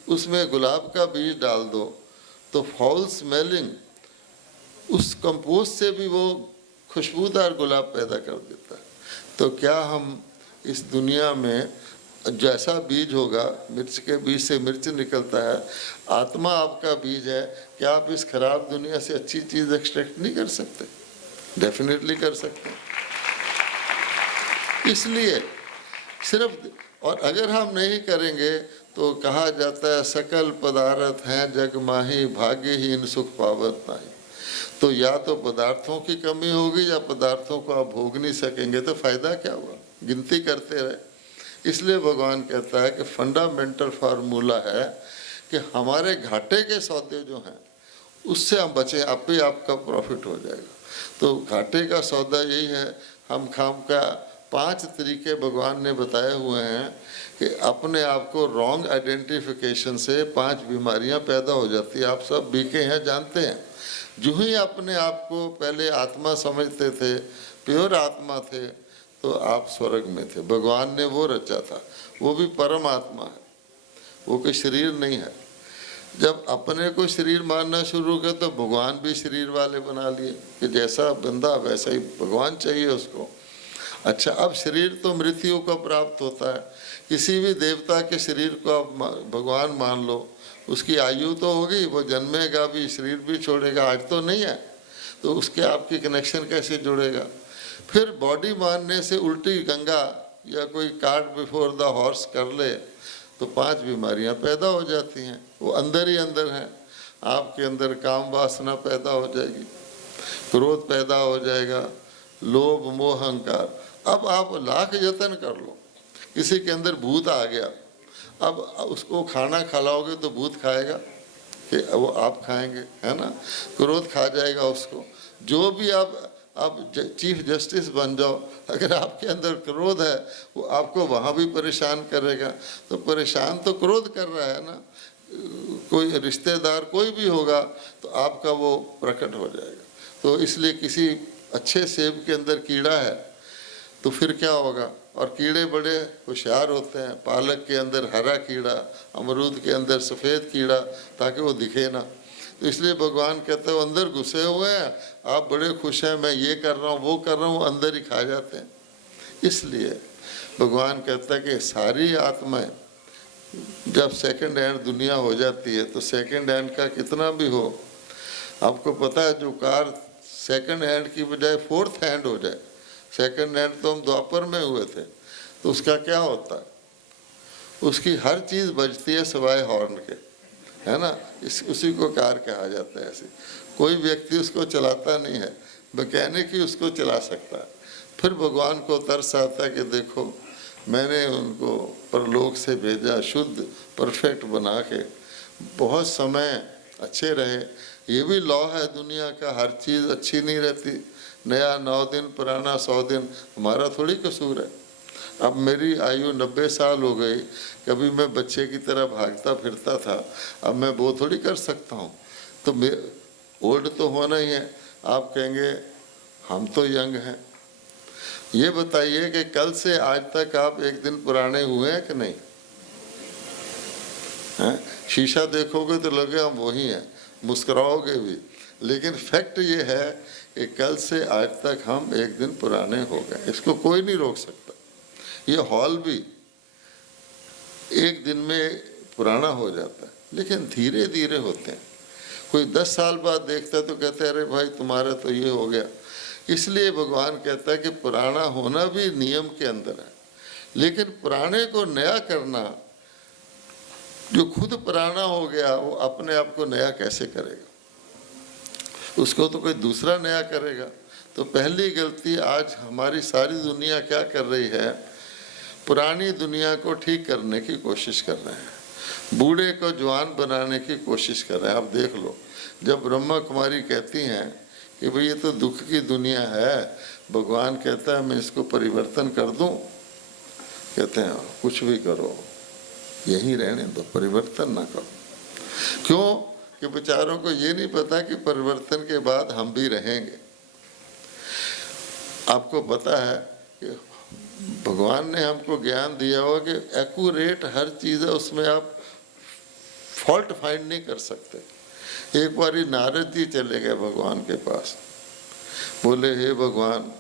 उसमें गुलाब का बीज डाल दो तो फाउल स्मेलिंग उस कंपोस्ट से भी वो खुशबूदार गुलाब पैदा कर देता है। तो क्या हम इस दुनिया में जैसा बीज होगा, मिर्च के बीज से मिर्च निकलता है, आत्मा आपका बीज है, क्या आप इस खराब दुनिया से अच्छी चीज़ एक्सट्रैक्ट नहीं कर सकते? डेफिनेटली कर सकते हैं। इसलिए सिर्फ, और अगर हम नहीं करेंगे तो कहा जाता है सकल पदार्थ हैं जग माही, भाग्यहीन सुख पावत नाही। तो या तो पदार्थों की कमी होगी या पदार्थों को आप भोग नहीं सकेंगे, तो फायदा क्या हुआ, गिनती करते रहे। इसलिए भगवान कहता है कि फंडामेंटल फार्मूला है कि हमारे घाटे के सौदे जो हैं उससे हम बचें, आप ही आपका प्रॉफिट हो जाएगा। तो घाटे का सौदा यही है, हम खाम का 5 तरीके भगवान ने बताए हुए हैं कि अपने आप को रॉन्ग आइडेंटिफिकेशन से 5 बीमारियां पैदा हो जाती है। आप सब बीके हैं, जानते हैं। जो ही अपने आप को पहले आत्मा समझते थे, प्योर आत्मा थे, तो आप स्वर्ग में थे। भगवान ने वो रचा था, वो भी परम आत्मा है, वो कोई शरीर नहीं है। जब अपने को शरीर मानना शुरू किया तो भगवान भी शरीर वाले बना लिए कि जैसा बंदा वैसा ही भगवान चाहिए उसको। अच्छा, अब शरीर तो मृत्यु को प्राप्त होता है। किसी भी देवता के शरीर को आप भगवान मान लो, उसकी आयु तो होगी, वो जन्मेगा भी, शरीर भी छोड़ेगा। आज तो नहीं है, तो उसके आपकी कनेक्शन कैसे जुड़ेगा। फिर बॉडी मानने से उल्टी गंगा या कोई कार्ड बिफोर द हॉर्स कर ले तो 5 बीमारियां पैदा हो जाती हैं। वो अंदर ही अंदर हैं। आपके अंदर काम वासना पैदा हो जाएगी, क्रोध पैदा हो जाएगा, लोभ मोह अहंकार। अब आप लाख यत्न कर लो, किसी के अंदर भूत आ गया, अब उसको खाना खिलाओगे तो भूत खाएगा कि वो आप खाएंगे, है ना। क्रोध खा जाएगा उसको। जो भी आप चीफ जस्टिस बन जाओ, अगर आपके अंदर क्रोध है वो आपको वहाँ भी परेशान करेगा। तो परेशान तो क्रोध कर रहा है ना। कोई रिश्तेदार कोई भी होगा तो आपका वो प्रकट हो जाएगा। तो इसलिए किसी अच्छे सेब के अंदर कीड़ा है तो फिर क्या होगा। और कीड़े बड़े होशियार होते हैं, पालक के अंदर हरा कीड़ा, अमरूद के अंदर सफ़ेद कीड़ा, ताकि वो दिखे ना। तो इसलिए भगवान कहते हैं अंदर घुसे हुए हैं, आप बड़े खुश हैं, मैं ये कर रहा हूँ वो कर रहा हूँ, अंदर ही खा जाते हैं। इसलिए भगवान कहता है कि सारी आत्माएं जब सेकंड हैंड दुनिया हो जाती है, तो सेकंड हैंड का कितना भी हो, आपको पता है जो कार सेकंड हैंड की बजाय 4th हैंड हो जाए, सेकंड हैंड तो हम द्वापर में हुए थे, तो उसका क्या होता है, उसकी हर चीज़ बजती है सिवाय हॉर्न के, है ना। उसी को कार कहा जाता है। ऐसे कोई व्यक्ति उसको चलाता नहीं है, मैकेनिक ही उसको चला सकता है। फिर भगवान को तरस आता है कि देखो मैंने उनको परलोक से भेजा, शुद्ध परफेक्ट बना के, बहुत समय अच्छे रहे। ये भी लॉ है दुनिया का, हर चीज़ अच्छी नहीं रहती। नया 9 दिन, पुराना 100 दिन, हमारा थोड़ी कसूर है। अब मेरी आयु 90 साल हो गई, कभी मैं बच्चे की तरह भागता फिरता था, अब मैं वो थोड़ी कर सकता हूँ। तो मैं ओल्ड तो होना ही है। आप कहेंगे हम तो यंग हैं। ये बताइए कि कल से आज तक आप एक दिन पुराने हुए हैं कि नहीं? हैं? शीशा देखोगे तो लगे हम वही हैं, मुस्कुराओगे भी, लेकिन फैक्ट ये है कि कल से आज तक हम एक दिन पुराने हो गए। इसको कोई नहीं रोक सकता। ये हॉल भी एक दिन में पुराना हो जाता है, लेकिन धीरे धीरे होते हैं। कोई 10 साल बाद देखता है तो कहते हैं अरे भाई तुम्हारा तो ये हो गया। इसलिए भगवान कहता है कि पुराना होना भी नियम के अंदर है, लेकिन पुराने को नया करना, जो खुद पुराना हो गया वो अपने आप को नया कैसे करेगा, उसको तो कोई दूसरा नया करेगा। तो पहली गलती आज हमारी सारी दुनिया क्या कर रही है, पुरानी दुनिया को ठीक करने की कोशिश कर रहे हैं, बूढ़े को जवान बनाने की कोशिश कर रहे हैं। आप देख लो, जब ब्रह्मा कुमारी कहती हैं कि भाई ये तो दुख की दुनिया है, भगवान कहता है मैं इसको परिवर्तन कर दूं, कहते हैं कुछ भी करो, यही रहने दो, परिवर्तन ना करो। क्यों कि बेचारों को ये नहीं पता कि परिवर्तन के बाद हम भी रहेंगे। आपको पता है कि भगवान ने हमको ज्ञान दिया हुआ कि एक्यूरेट हर चीज़ है, उसमें आप फॉल्ट फाइंड नहीं कर सकते। एक बार ही नारद जी चले गए भगवान के पास, बोले हे भगवान,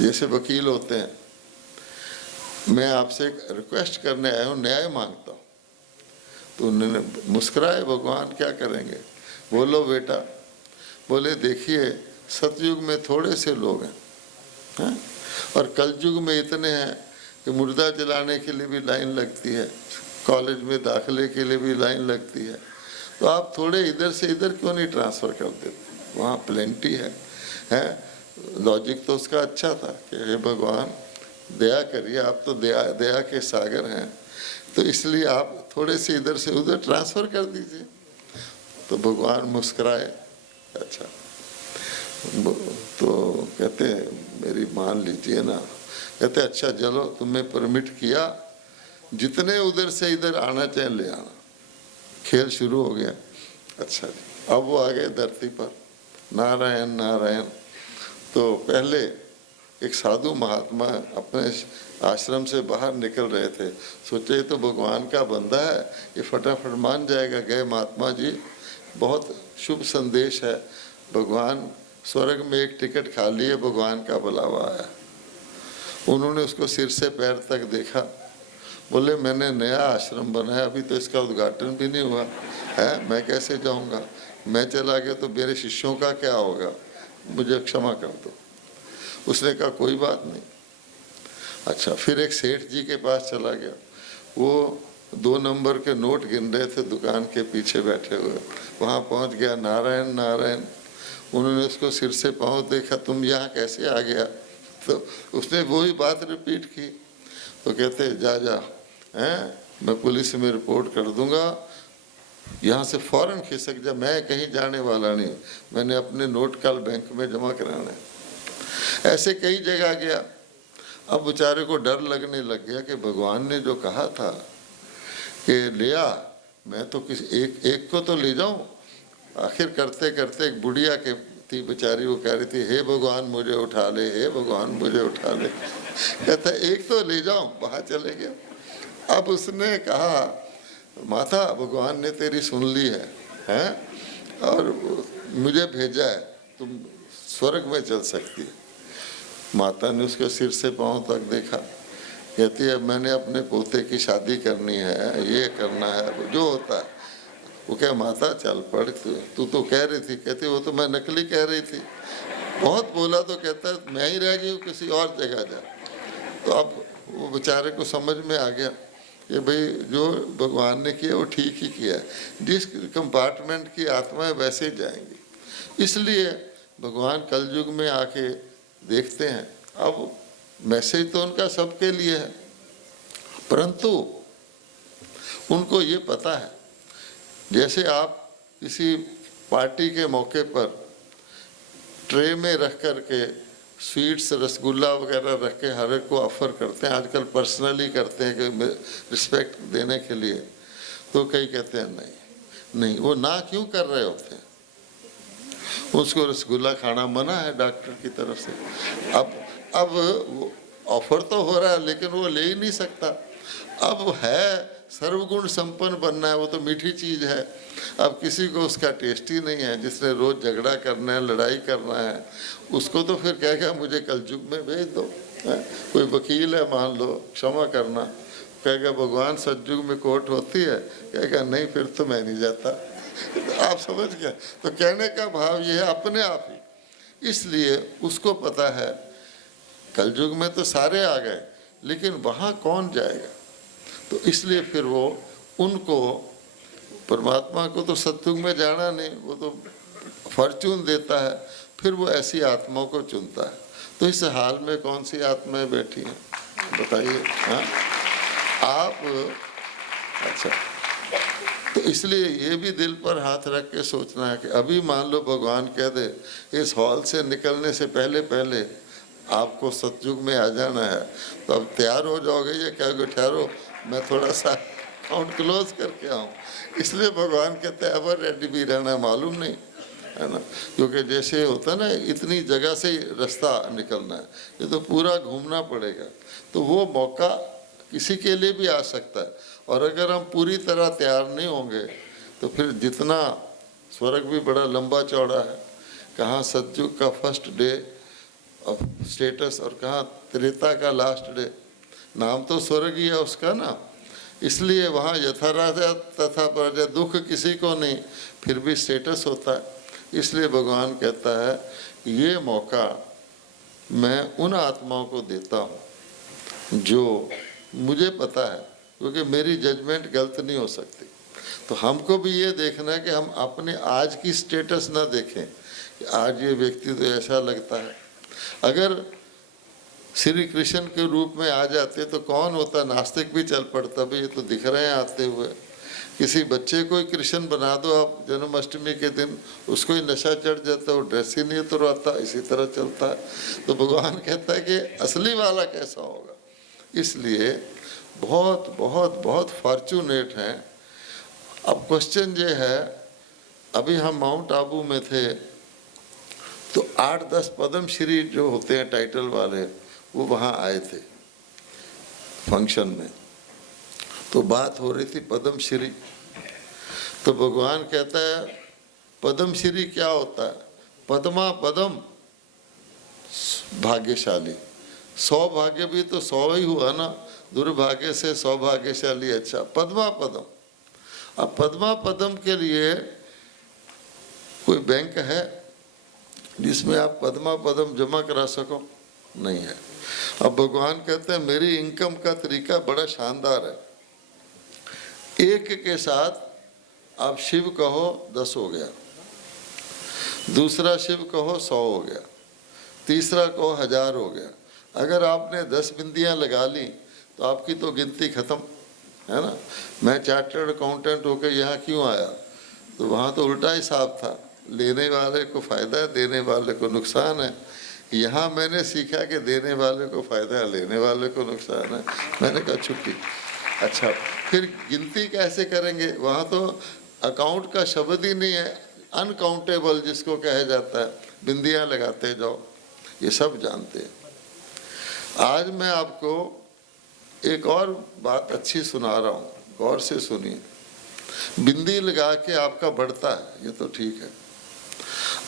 जैसे वकील होते हैं, मैं आपसे एक रिक्वेस्ट करने आया हूँ, न्याय मांगता हूँ। तो उन्होंने मुस्कुराए, भगवान क्या करेंगे, बोलो बेटा। बोले देखिए सतयुग में थोड़े से लोग हैं, और कलयुग में इतने हैं कि मुर्दा जलाने के लिए भी लाइन लगती है, कॉलेज में दाखिले के लिए भी लाइन लगती है, तो आप थोड़े इधर से इधर क्यों नहीं ट्रांसफ़र कर देते? वहाँ प्लेंटी है, हैं? लॉजिक तो उसका अच्छा था कि हे भगवान दया करिए, आप तो दया दया के सागर हैं, तो इसलिए आप थोड़े से इधर से उधर ट्रांसफ़र कर दीजिए। तो भगवान मुस्कुराए, अच्छा। तो कहते मेरी मान लीजिए ना, कहते अच्छा चलो तुमने परमिट किया, जितने उधर से इधर आना चाहे ले आना। खेल शुरू हो गया। अच्छा जी, अब वो आ गए धरती पर, नारायण नारायण। तो पहले एक साधु महात्मा अपने आश्रम से बाहर निकल रहे थे, सोचे ये तो भगवान का बंदा है, ये फटाफट मान जाएगा। गए महात्मा जी, बहुत शुभ संदेश है, भगवान स्वर्ग में एक टिकट खाली है, भगवान का बुलावा आया। उन्होंने उसको सिर से पैर तक देखा, बोले मैंने नया आश्रम बनाया, अभी तो इसका उद्घाटन भी नहीं हुआ है, मैं कैसे जाऊंगा? मैं चला गया तो मेरे शिष्यों का क्या होगा? मुझे क्षमा कर दो। उसने कहा कोई बात नहीं। अच्छा, फिर एक सेठ जी के पास चला गया, वो 2 नंबर के नोट गिन रहे थे दुकान के पीछे बैठे हुए। वहाँ पहुँच गया, नारायण नारायण। उन्होंने उसको सिर से पाँव देखा, तुम यहाँ कैसे आ गया? तो उसने वही बात रिपीट की। तो कहते जा जा हैं, मैं पुलिस में रिपोर्ट कर दूंगा, यहाँ से फ़ौरन खिसक जा, मैं कहीं जाने वाला नहीं, मैंने अपने नोट कल बैंक में जमा कराना है। ऐसे कई जगह गया। अब बेचारे को डर लगने लग गया कि भगवान ने जो कहा था कि ले आ, मैं तो किसी एक को तो ले जाऊं। आखिर करते करते एक बुढ़िया के थी बेचारी, वो कह रही थी हे भगवान मुझे उठा ले, हे भगवान मुझे उठा ले। कहता एक तो ले जाऊं, बाहर चले गया। अब उसने कहा माता भगवान ने तेरी सुन ली है, हैं? और मुझे भेजा है, तुम स्वर्ग में चल सकती है। माता ने उसके सिर से पाँव तक देखा, कहती है मैंने अपने पोते की शादी करनी है, ये करना है, जो होता है। वो क्या माता चल पढ़, तू तो कह रही थी। कहती वो तो मैं नकली कह रही थी, बहुत बोला तो कहता मैं ही रह गई हूँ, किसी और जगह जा। तो अब वो बेचारे को समझ में आ गया कि भाई जो भगवान ने किया वो ठीक ही किया है, जिस कंपार्टमेंट की आत्माएं वैसे ही जाएंगी। इसलिए भगवान कलयुग में आके देखते हैं। अब मैसेज तो उनका सबके लिए है, परंतु उनको ये पता है, जैसे आप किसी पार्टी के मौके पर ट्रे में रख कर के स्वीट्स रसगुल्ला वगैरह रख के हर एक को ऑफ़र करते हैं, आजकल पर्सनली करते हैं कि रिस्पेक्ट देने के लिए। तो कई कहते हैं नहीं नहीं, वो ना क्यों कर रहे होते हैं? उसको रसगुल्ला खाना मना है डॉक्टर की तरफ से। अब वो ऑफ़र तो हो रहा है लेकिन वो ले ही नहीं सकता। अब है सर्वगुण संपन्न बनना है, वो तो मीठी चीज़ है। अब किसी को उसका टेस्ट ही नहीं है, जिसने रोज़ झगड़ा करना है, लड़ाई करना है, उसको तो फिर कहेगा मुझे कलयुग में भेज दो। कोई वकील है मान लो, क्षमा करना, कहेगा भगवान सतयुग में कोर्ट होती है, कहेगा नहीं फिर तो मैं नहीं जाता। आप समझ गए? तो कहने का भाव ये है अपने आप ही। इसलिए उसको पता है कलयुग में तो सारे आ गए, लेकिन वहाँ कौन जाएगा? तो इसलिए फिर वो उनको, परमात्मा को तो सतयुग में जाना नहीं, वो तो फॉर्चून देता है, फिर वो ऐसी आत्माओं को चुनता है। तो इस हाल में कौन सी आत्माएं बैठी हैं बताइए? हाँ आप, अच्छा, तो इसलिए ये भी दिल पर हाथ रख के सोचना है कि अभी मान लो भगवान कह दे इस हॉल से निकलने से पहले पहले आपको सतयुग में आ जाना है, तो अब तैयार हो जाओगे या कहोगे ठहरो मैं थोड़ा सा काउंट क्लोज करके आऊँ? इसलिए भगवान कहते हैं एवर रेडी भी रहना, मालूम नहीं है ना, क्योंकि जैसे होता है ना इतनी जगह से रास्ता निकलना है, ये तो पूरा घूमना पड़ेगा। तो वो मौका किसी के लिए भी आ सकता है, और अगर हम पूरी तरह तैयार नहीं होंगे तो फिर जितना स्वर्ग भी बड़ा लंबा चौड़ा है, कहाँ सतयुग का फर्स्ट डे ऑफ स्टेटस और कहाँ त्रेता का लास्ट डे, नाम तो स्वर्ग ही है उसका ना। इसलिए वहाँ यथा राजा तथा प्रजा, दुख किसी को नहीं, फिर भी स्टेटस होता है। इसलिए भगवान कहता है ये मौका मैं उन आत्माओं को देता हूँ जो मुझे पता है, क्योंकि मेरी जजमेंट गलत नहीं हो सकती। तो हमको भी ये देखना है कि हम अपने आज की स्टेटस ना देखें कि आज ये व्यक्ति तो ऐसा लगता है। अगर श्री कृष्ण के रूप में आ जाते तो कौन होता, नास्तिक भी चल पड़ता, भाई ये तो दिख रहे हैं आते हुए। किसी बच्चे को ही कृष्ण बना दो आप जन्माष्टमी के दिन, उसको ही नशा चढ़ जाता है, वो ड्रेस ही नहीं उतरवाता, इसी तरह चलता है। तो भगवान कहता है कि असली वाला कैसा होगा। इसलिए बहुत बहुत बहुत फॉर्चुनेट हैं। अब क्वेश्चन ये है, अभी हम माउंट आबू में थे तो 8-10 पद्म श्री जो होते हैं टाइटल वाले, वो वहाँ आए थे फंक्शन में। तो बात हो रही थी पद्म श्री। तो भगवान कहता है पद्म श्री क्या होता है? पद्मा पदम भाग्यशाली। सौभाग्य भी तो 100 ही हुआ ना, दुर्भाग्य से सौभाग्यशाली अच्छा। पद्मा पदम। अब पद्मा पदम के लिए कोई बैंक है जिसमें आप पद्मा पदम जमा करा सको? नहीं है। अब भगवान कहते हैं मेरी इनकम का तरीका बड़ा शानदार है। एक के साथ आप शिव कहो 10 हो गया, दूसरा शिव कहो 100 हो गया, तीसरा कहो 1000 हो गया। अगर आपने 10 बिंदियां लगा ली तो आपकी तो गिनती खत्म है ना। मैं चार्टर्ड अकाउंटेंट होकर यहाँ क्यों आया? तो वहाँ तो उल्टा हिसाब था, लेने वाले को फ़ायदा है, देने वाले को नुकसान है। यहाँ मैंने सीखा कि देने वाले को फ़ायदा है, लेने वाले को नुकसान है। मैंने कहा छुट्टी। अच्छा, फिर गिनती कैसे करेंगे? वहाँ तो अकाउंट का शब्द ही नहीं है, अनकाउंटेबल जिसको कहा जाता है, बिंदियाँ लगाते जाओ। ये सब जानते हैं। आज मैं आपको एक और बात अच्छी सुना रहा हूँ, गौर से सुनिए। बिंदी लगा के आपका बढ़ता है, ये तो ठीक है।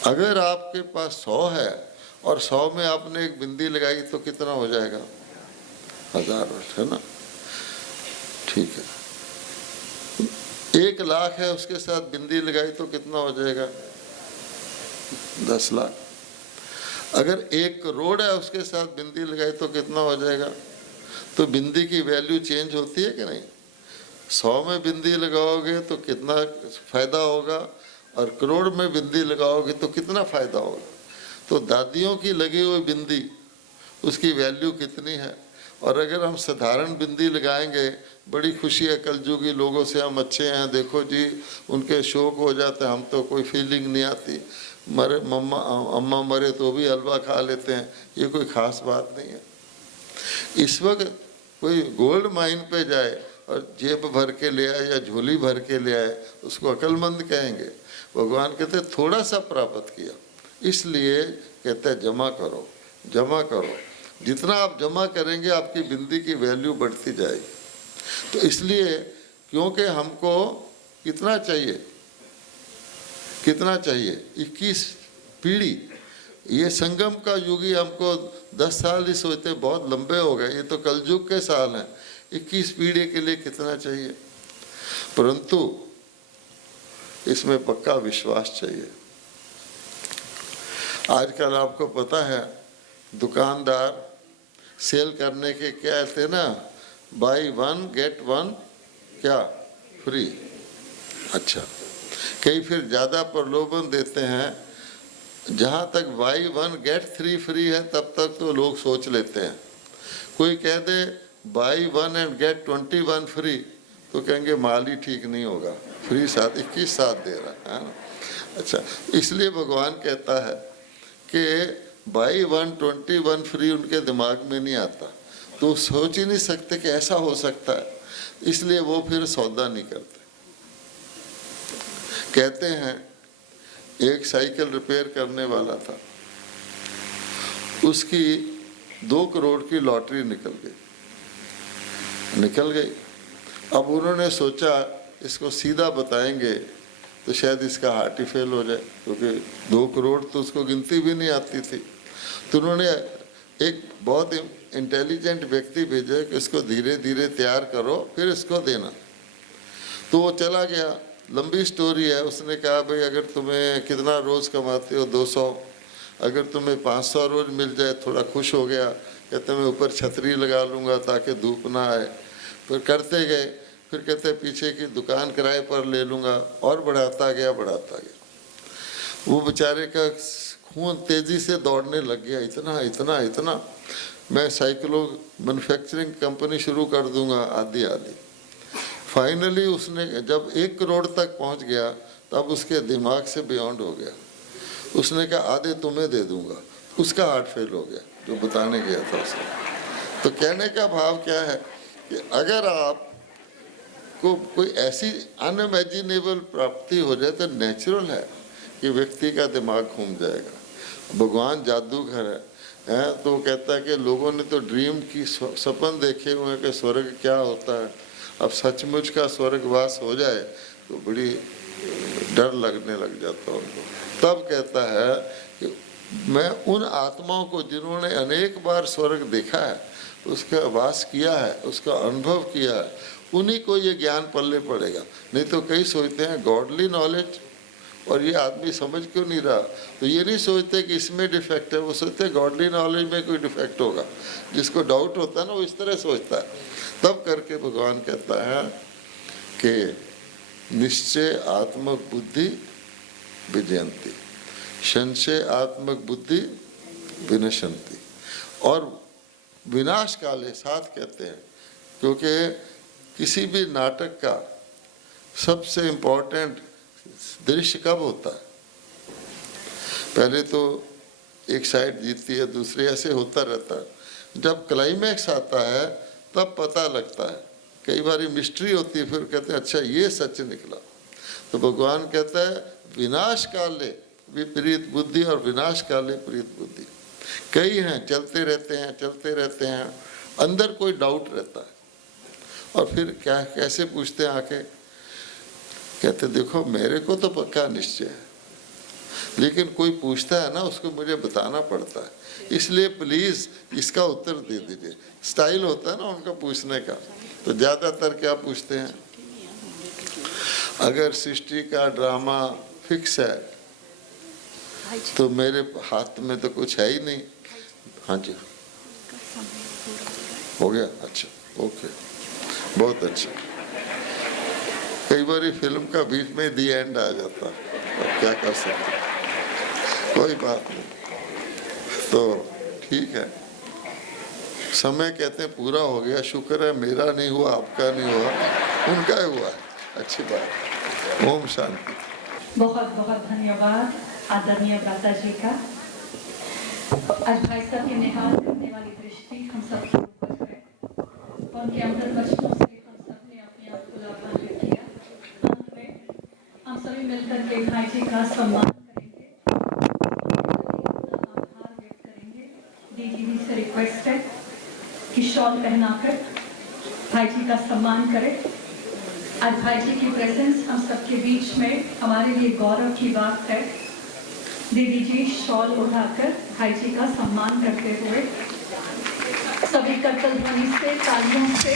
अगर आपके पास 100 है और 100 में आपने एक बिंदी लगाई तो कितना हो जाएगा? 1000, है ना? ठीक है। 1 लाख है, उसके साथ बिंदी लगाई तो कितना हो जाएगा? 10 लाख। अगर 1 करोड़ है, उसके साथ बिंदी लगाई तो कितना हो जाएगा? तो बिंदी की वैल्यू चेंज होती है कि नहीं? 100 में बिंदी लगाओगे तो कितना फ़ायदा होगा, और करोड़ में बिंदी लगाओगे तो कितना फ़ायदा होगा। तो दादियों की लगी हुई बिंदी, उसकी वैल्यू कितनी है। और अगर हम साधारण बिंदी लगाएंगे, बड़ी खुशी है कलयुगी लोगों से, हम अच्छे हैं, देखो जी उनके शौक हो जाते हैं, हम तो कोई फीलिंग नहीं आती, मरे मम्मा अम्मा मरे तो भी हलवा खा लेते हैं, ये कोई ख़ास बात नहीं है। इस वक्त कोई गोल्ड माइन पे जाए और जेब भर के ले आए या झोली भर के ले आए, उसको अक्लमंद कहेंगे? भगवान कहते थोड़ा सा प्राप्त किया, इसलिए कहते हैं जमा करो, जमा करो। जितना आप जमा करेंगे आपकी बिंदी की वैल्यू बढ़ती जाएगी। तो इसलिए क्योंकि हमको कितना चाहिए, कितना चाहिए? 21 पीढ़ी। ये संगम का युग ही हमको 10 साल ही सोचते बहुत लंबे हो गए, ये तो कलयुग के साल हैं। 21 पीढ़ी के लिए कितना चाहिए? परंतु इसमें पक्का विश्वास चाहिए। आजकल आपको पता है दुकानदार सेल करने के क्या थे ना, बाई 1 गेट 1 क्या फ्री। अच्छा, कई फिर ज़्यादा प्रलोभन देते हैं। जहाँ तक बाई 1 गेट 3 फ्री है तब तक तो लोग सोच लेते हैं। कोई कह दे बाई 1 एंड गेट 21 फ्री तो कहेंगे माल ही ठीक नहीं होगा, फ्री साथ 21 साथ दे रहा है ना। अच्छा, इसलिए भगवान कहता है कि बाई 1 21 फ्री उनके दिमाग में नहीं आता, तो सोच ही नहीं सकते कि ऐसा हो सकता है, इसलिए वो फिर सौदा नहीं करते। कहते हैं एक साइकिल रिपेयर करने वाला था, उसकी 2 करोड़ की लॉटरी निकल गई। अब उन्होंने सोचा इसको सीधा बताएंगे तो शायद इसका हार्ट ही फेल हो जाए, क्योंकि 2 करोड़ तो उसको गिनती भी नहीं आती थी। तो उन्होंने एक बहुत इंटेलिजेंट व्यक्ति भेजा कि इसको धीरे धीरे तैयार करो फिर इसको देना। तो वो चला गया, लंबी स्टोरी है। उसने कहा भाई अगर तुम्हें कितना रोज़ कमाते हो? 200। अगर तुम्हें 500 रोज मिल जाए थोड़ा खुश हो गया, कहते मैं ऊपर छतरी लगा लूँगा ताकि धूप ना आए। फिर करते गए, फिर कहते पीछे की दुकान किराए पर ले लूँगा, और बढ़ाता गया। वो बेचारे का खून तेज़ी से दौड़ने लग गया, इतना इतना इतना, मैं साइकिलों मैन्युफैक्चरिंग कंपनी शुरू कर दूंगा, आदि आदि। फाइनली उसने जब 1 करोड़ तक पहुंच गया तब उसके दिमाग से बियॉन्ड हो गया। उसने कहा आधे तुम्हें दे दूंगा। उसका हार्ट फेल हो गया जो बताने गया था उसको। तो कहने का भाव क्या है कि अगर आप को कोई ऐसी अनइमेजिनेबल प्राप्ति हो जाए तो नेचुरल है कि व्यक्ति का दिमाग घूम जाएगा। भगवान जादूगर है, तो कहता है कि लोगों ने तो ड्रीम की सपन देखे हुए हैं कि स्वर्ग क्या होता है, अब सचमुच का स्वर्गवास हो जाए तो बड़ी डर लगने लग जाता है उनको। तब कहता है कि मैं उन आत्माओं को जिन्होंने अनेक बार स्वर्ग देखा है, उसका वास किया है, उसका अनुभव किया है, उन्हीं को ये ज्ञान पल्ले पड़ेगा। नहीं तो कई सोचते हैं गॉडली नॉलेज, और ये आदमी समझ क्यों नहीं रहा, तो ये नहीं सोचते कि इसमें डिफेक्ट है, वो सोचते हैं गॉडली नॉलेज में कोई डिफेक्ट होगा। जिसको डाउट होता है ना वो इस तरह सोचता है। तब करके भगवान कहता है कि निश्चय आत्मक बुद्धि विजयंती, संशय आत्मक बुद्धि विनशंती, और विनाश काले साथ कहते हैं, क्योंकि किसी भी नाटक का सबसे इम्पोर्टेंट दृश्य कब होता है? पहले तो एक साइड जीतती है, दूसरी, ऐसे होता रहता है। जब क्लाइमैक्स आता है तब पता लगता है। कई बार मिस्ट्री होती है, फिर कहते हैं अच्छा ये सच निकला। तो भगवान कहता है विनाश काले विपरीत बुद्धि और विनाश काले प्रीत बुद्धि। कई हैं चलते रहते हैं, अंदर कोई डाउट रहता है, और फिर क्या कैसे पूछते हैं आके, कहते देखो मेरे को तो पक्का निश्चय है, लेकिन कोई पूछता है ना उसको मुझे बताना पड़ता है, इसलिए प्लीज इसका उत्तर दे दीजिए। स्टाइल होता है ना उनका पूछने का। तो ज्यादातर क्या पूछते हैं, अगर सृष्टि का ड्रामा फिक्स है तो मेरे हाथ में तो कुछ है ही नहीं। हाँ जी हो गया, अच्छा ओके, बहुत अच्छा। कई बार फिल्म का बीच में दी एंड आ जाता है, अब क्या कर सकते, कोई बात नहीं। तो ठीक है, समय कहते हैं पूरा हो गया, शुक्र है मेरा नहीं हुआ, आपका नहीं हुआ, उनका ही हुआ है, अच्छी बात। ओम शांति। बहुत बहुत धन्यवाद आदरणीय भ्राता जी का। आज भाई साहब की निहाल करने वाली दृष्टि हम सब के ऊपर है, उनके अमृत वचनों से हम सब ने अपने आप को लाभान्वित किया। अंत में हम सभी मिलकर के भाई जी का सम्मान करेंगे, आभार व्यक्त करेंगे। दीदी से रिक्वेस्ट है कि शॉल पहनाकर भाई जी का सम्मान करें। आज भाई जी की प्रेजेंस हम सबके बीच में हमारे लिए गौरव की बात है। दीदी जी शॉल उठाकर भाई जी का सम्मान करते हुए सभी करतल ध्वनि से, तालियों से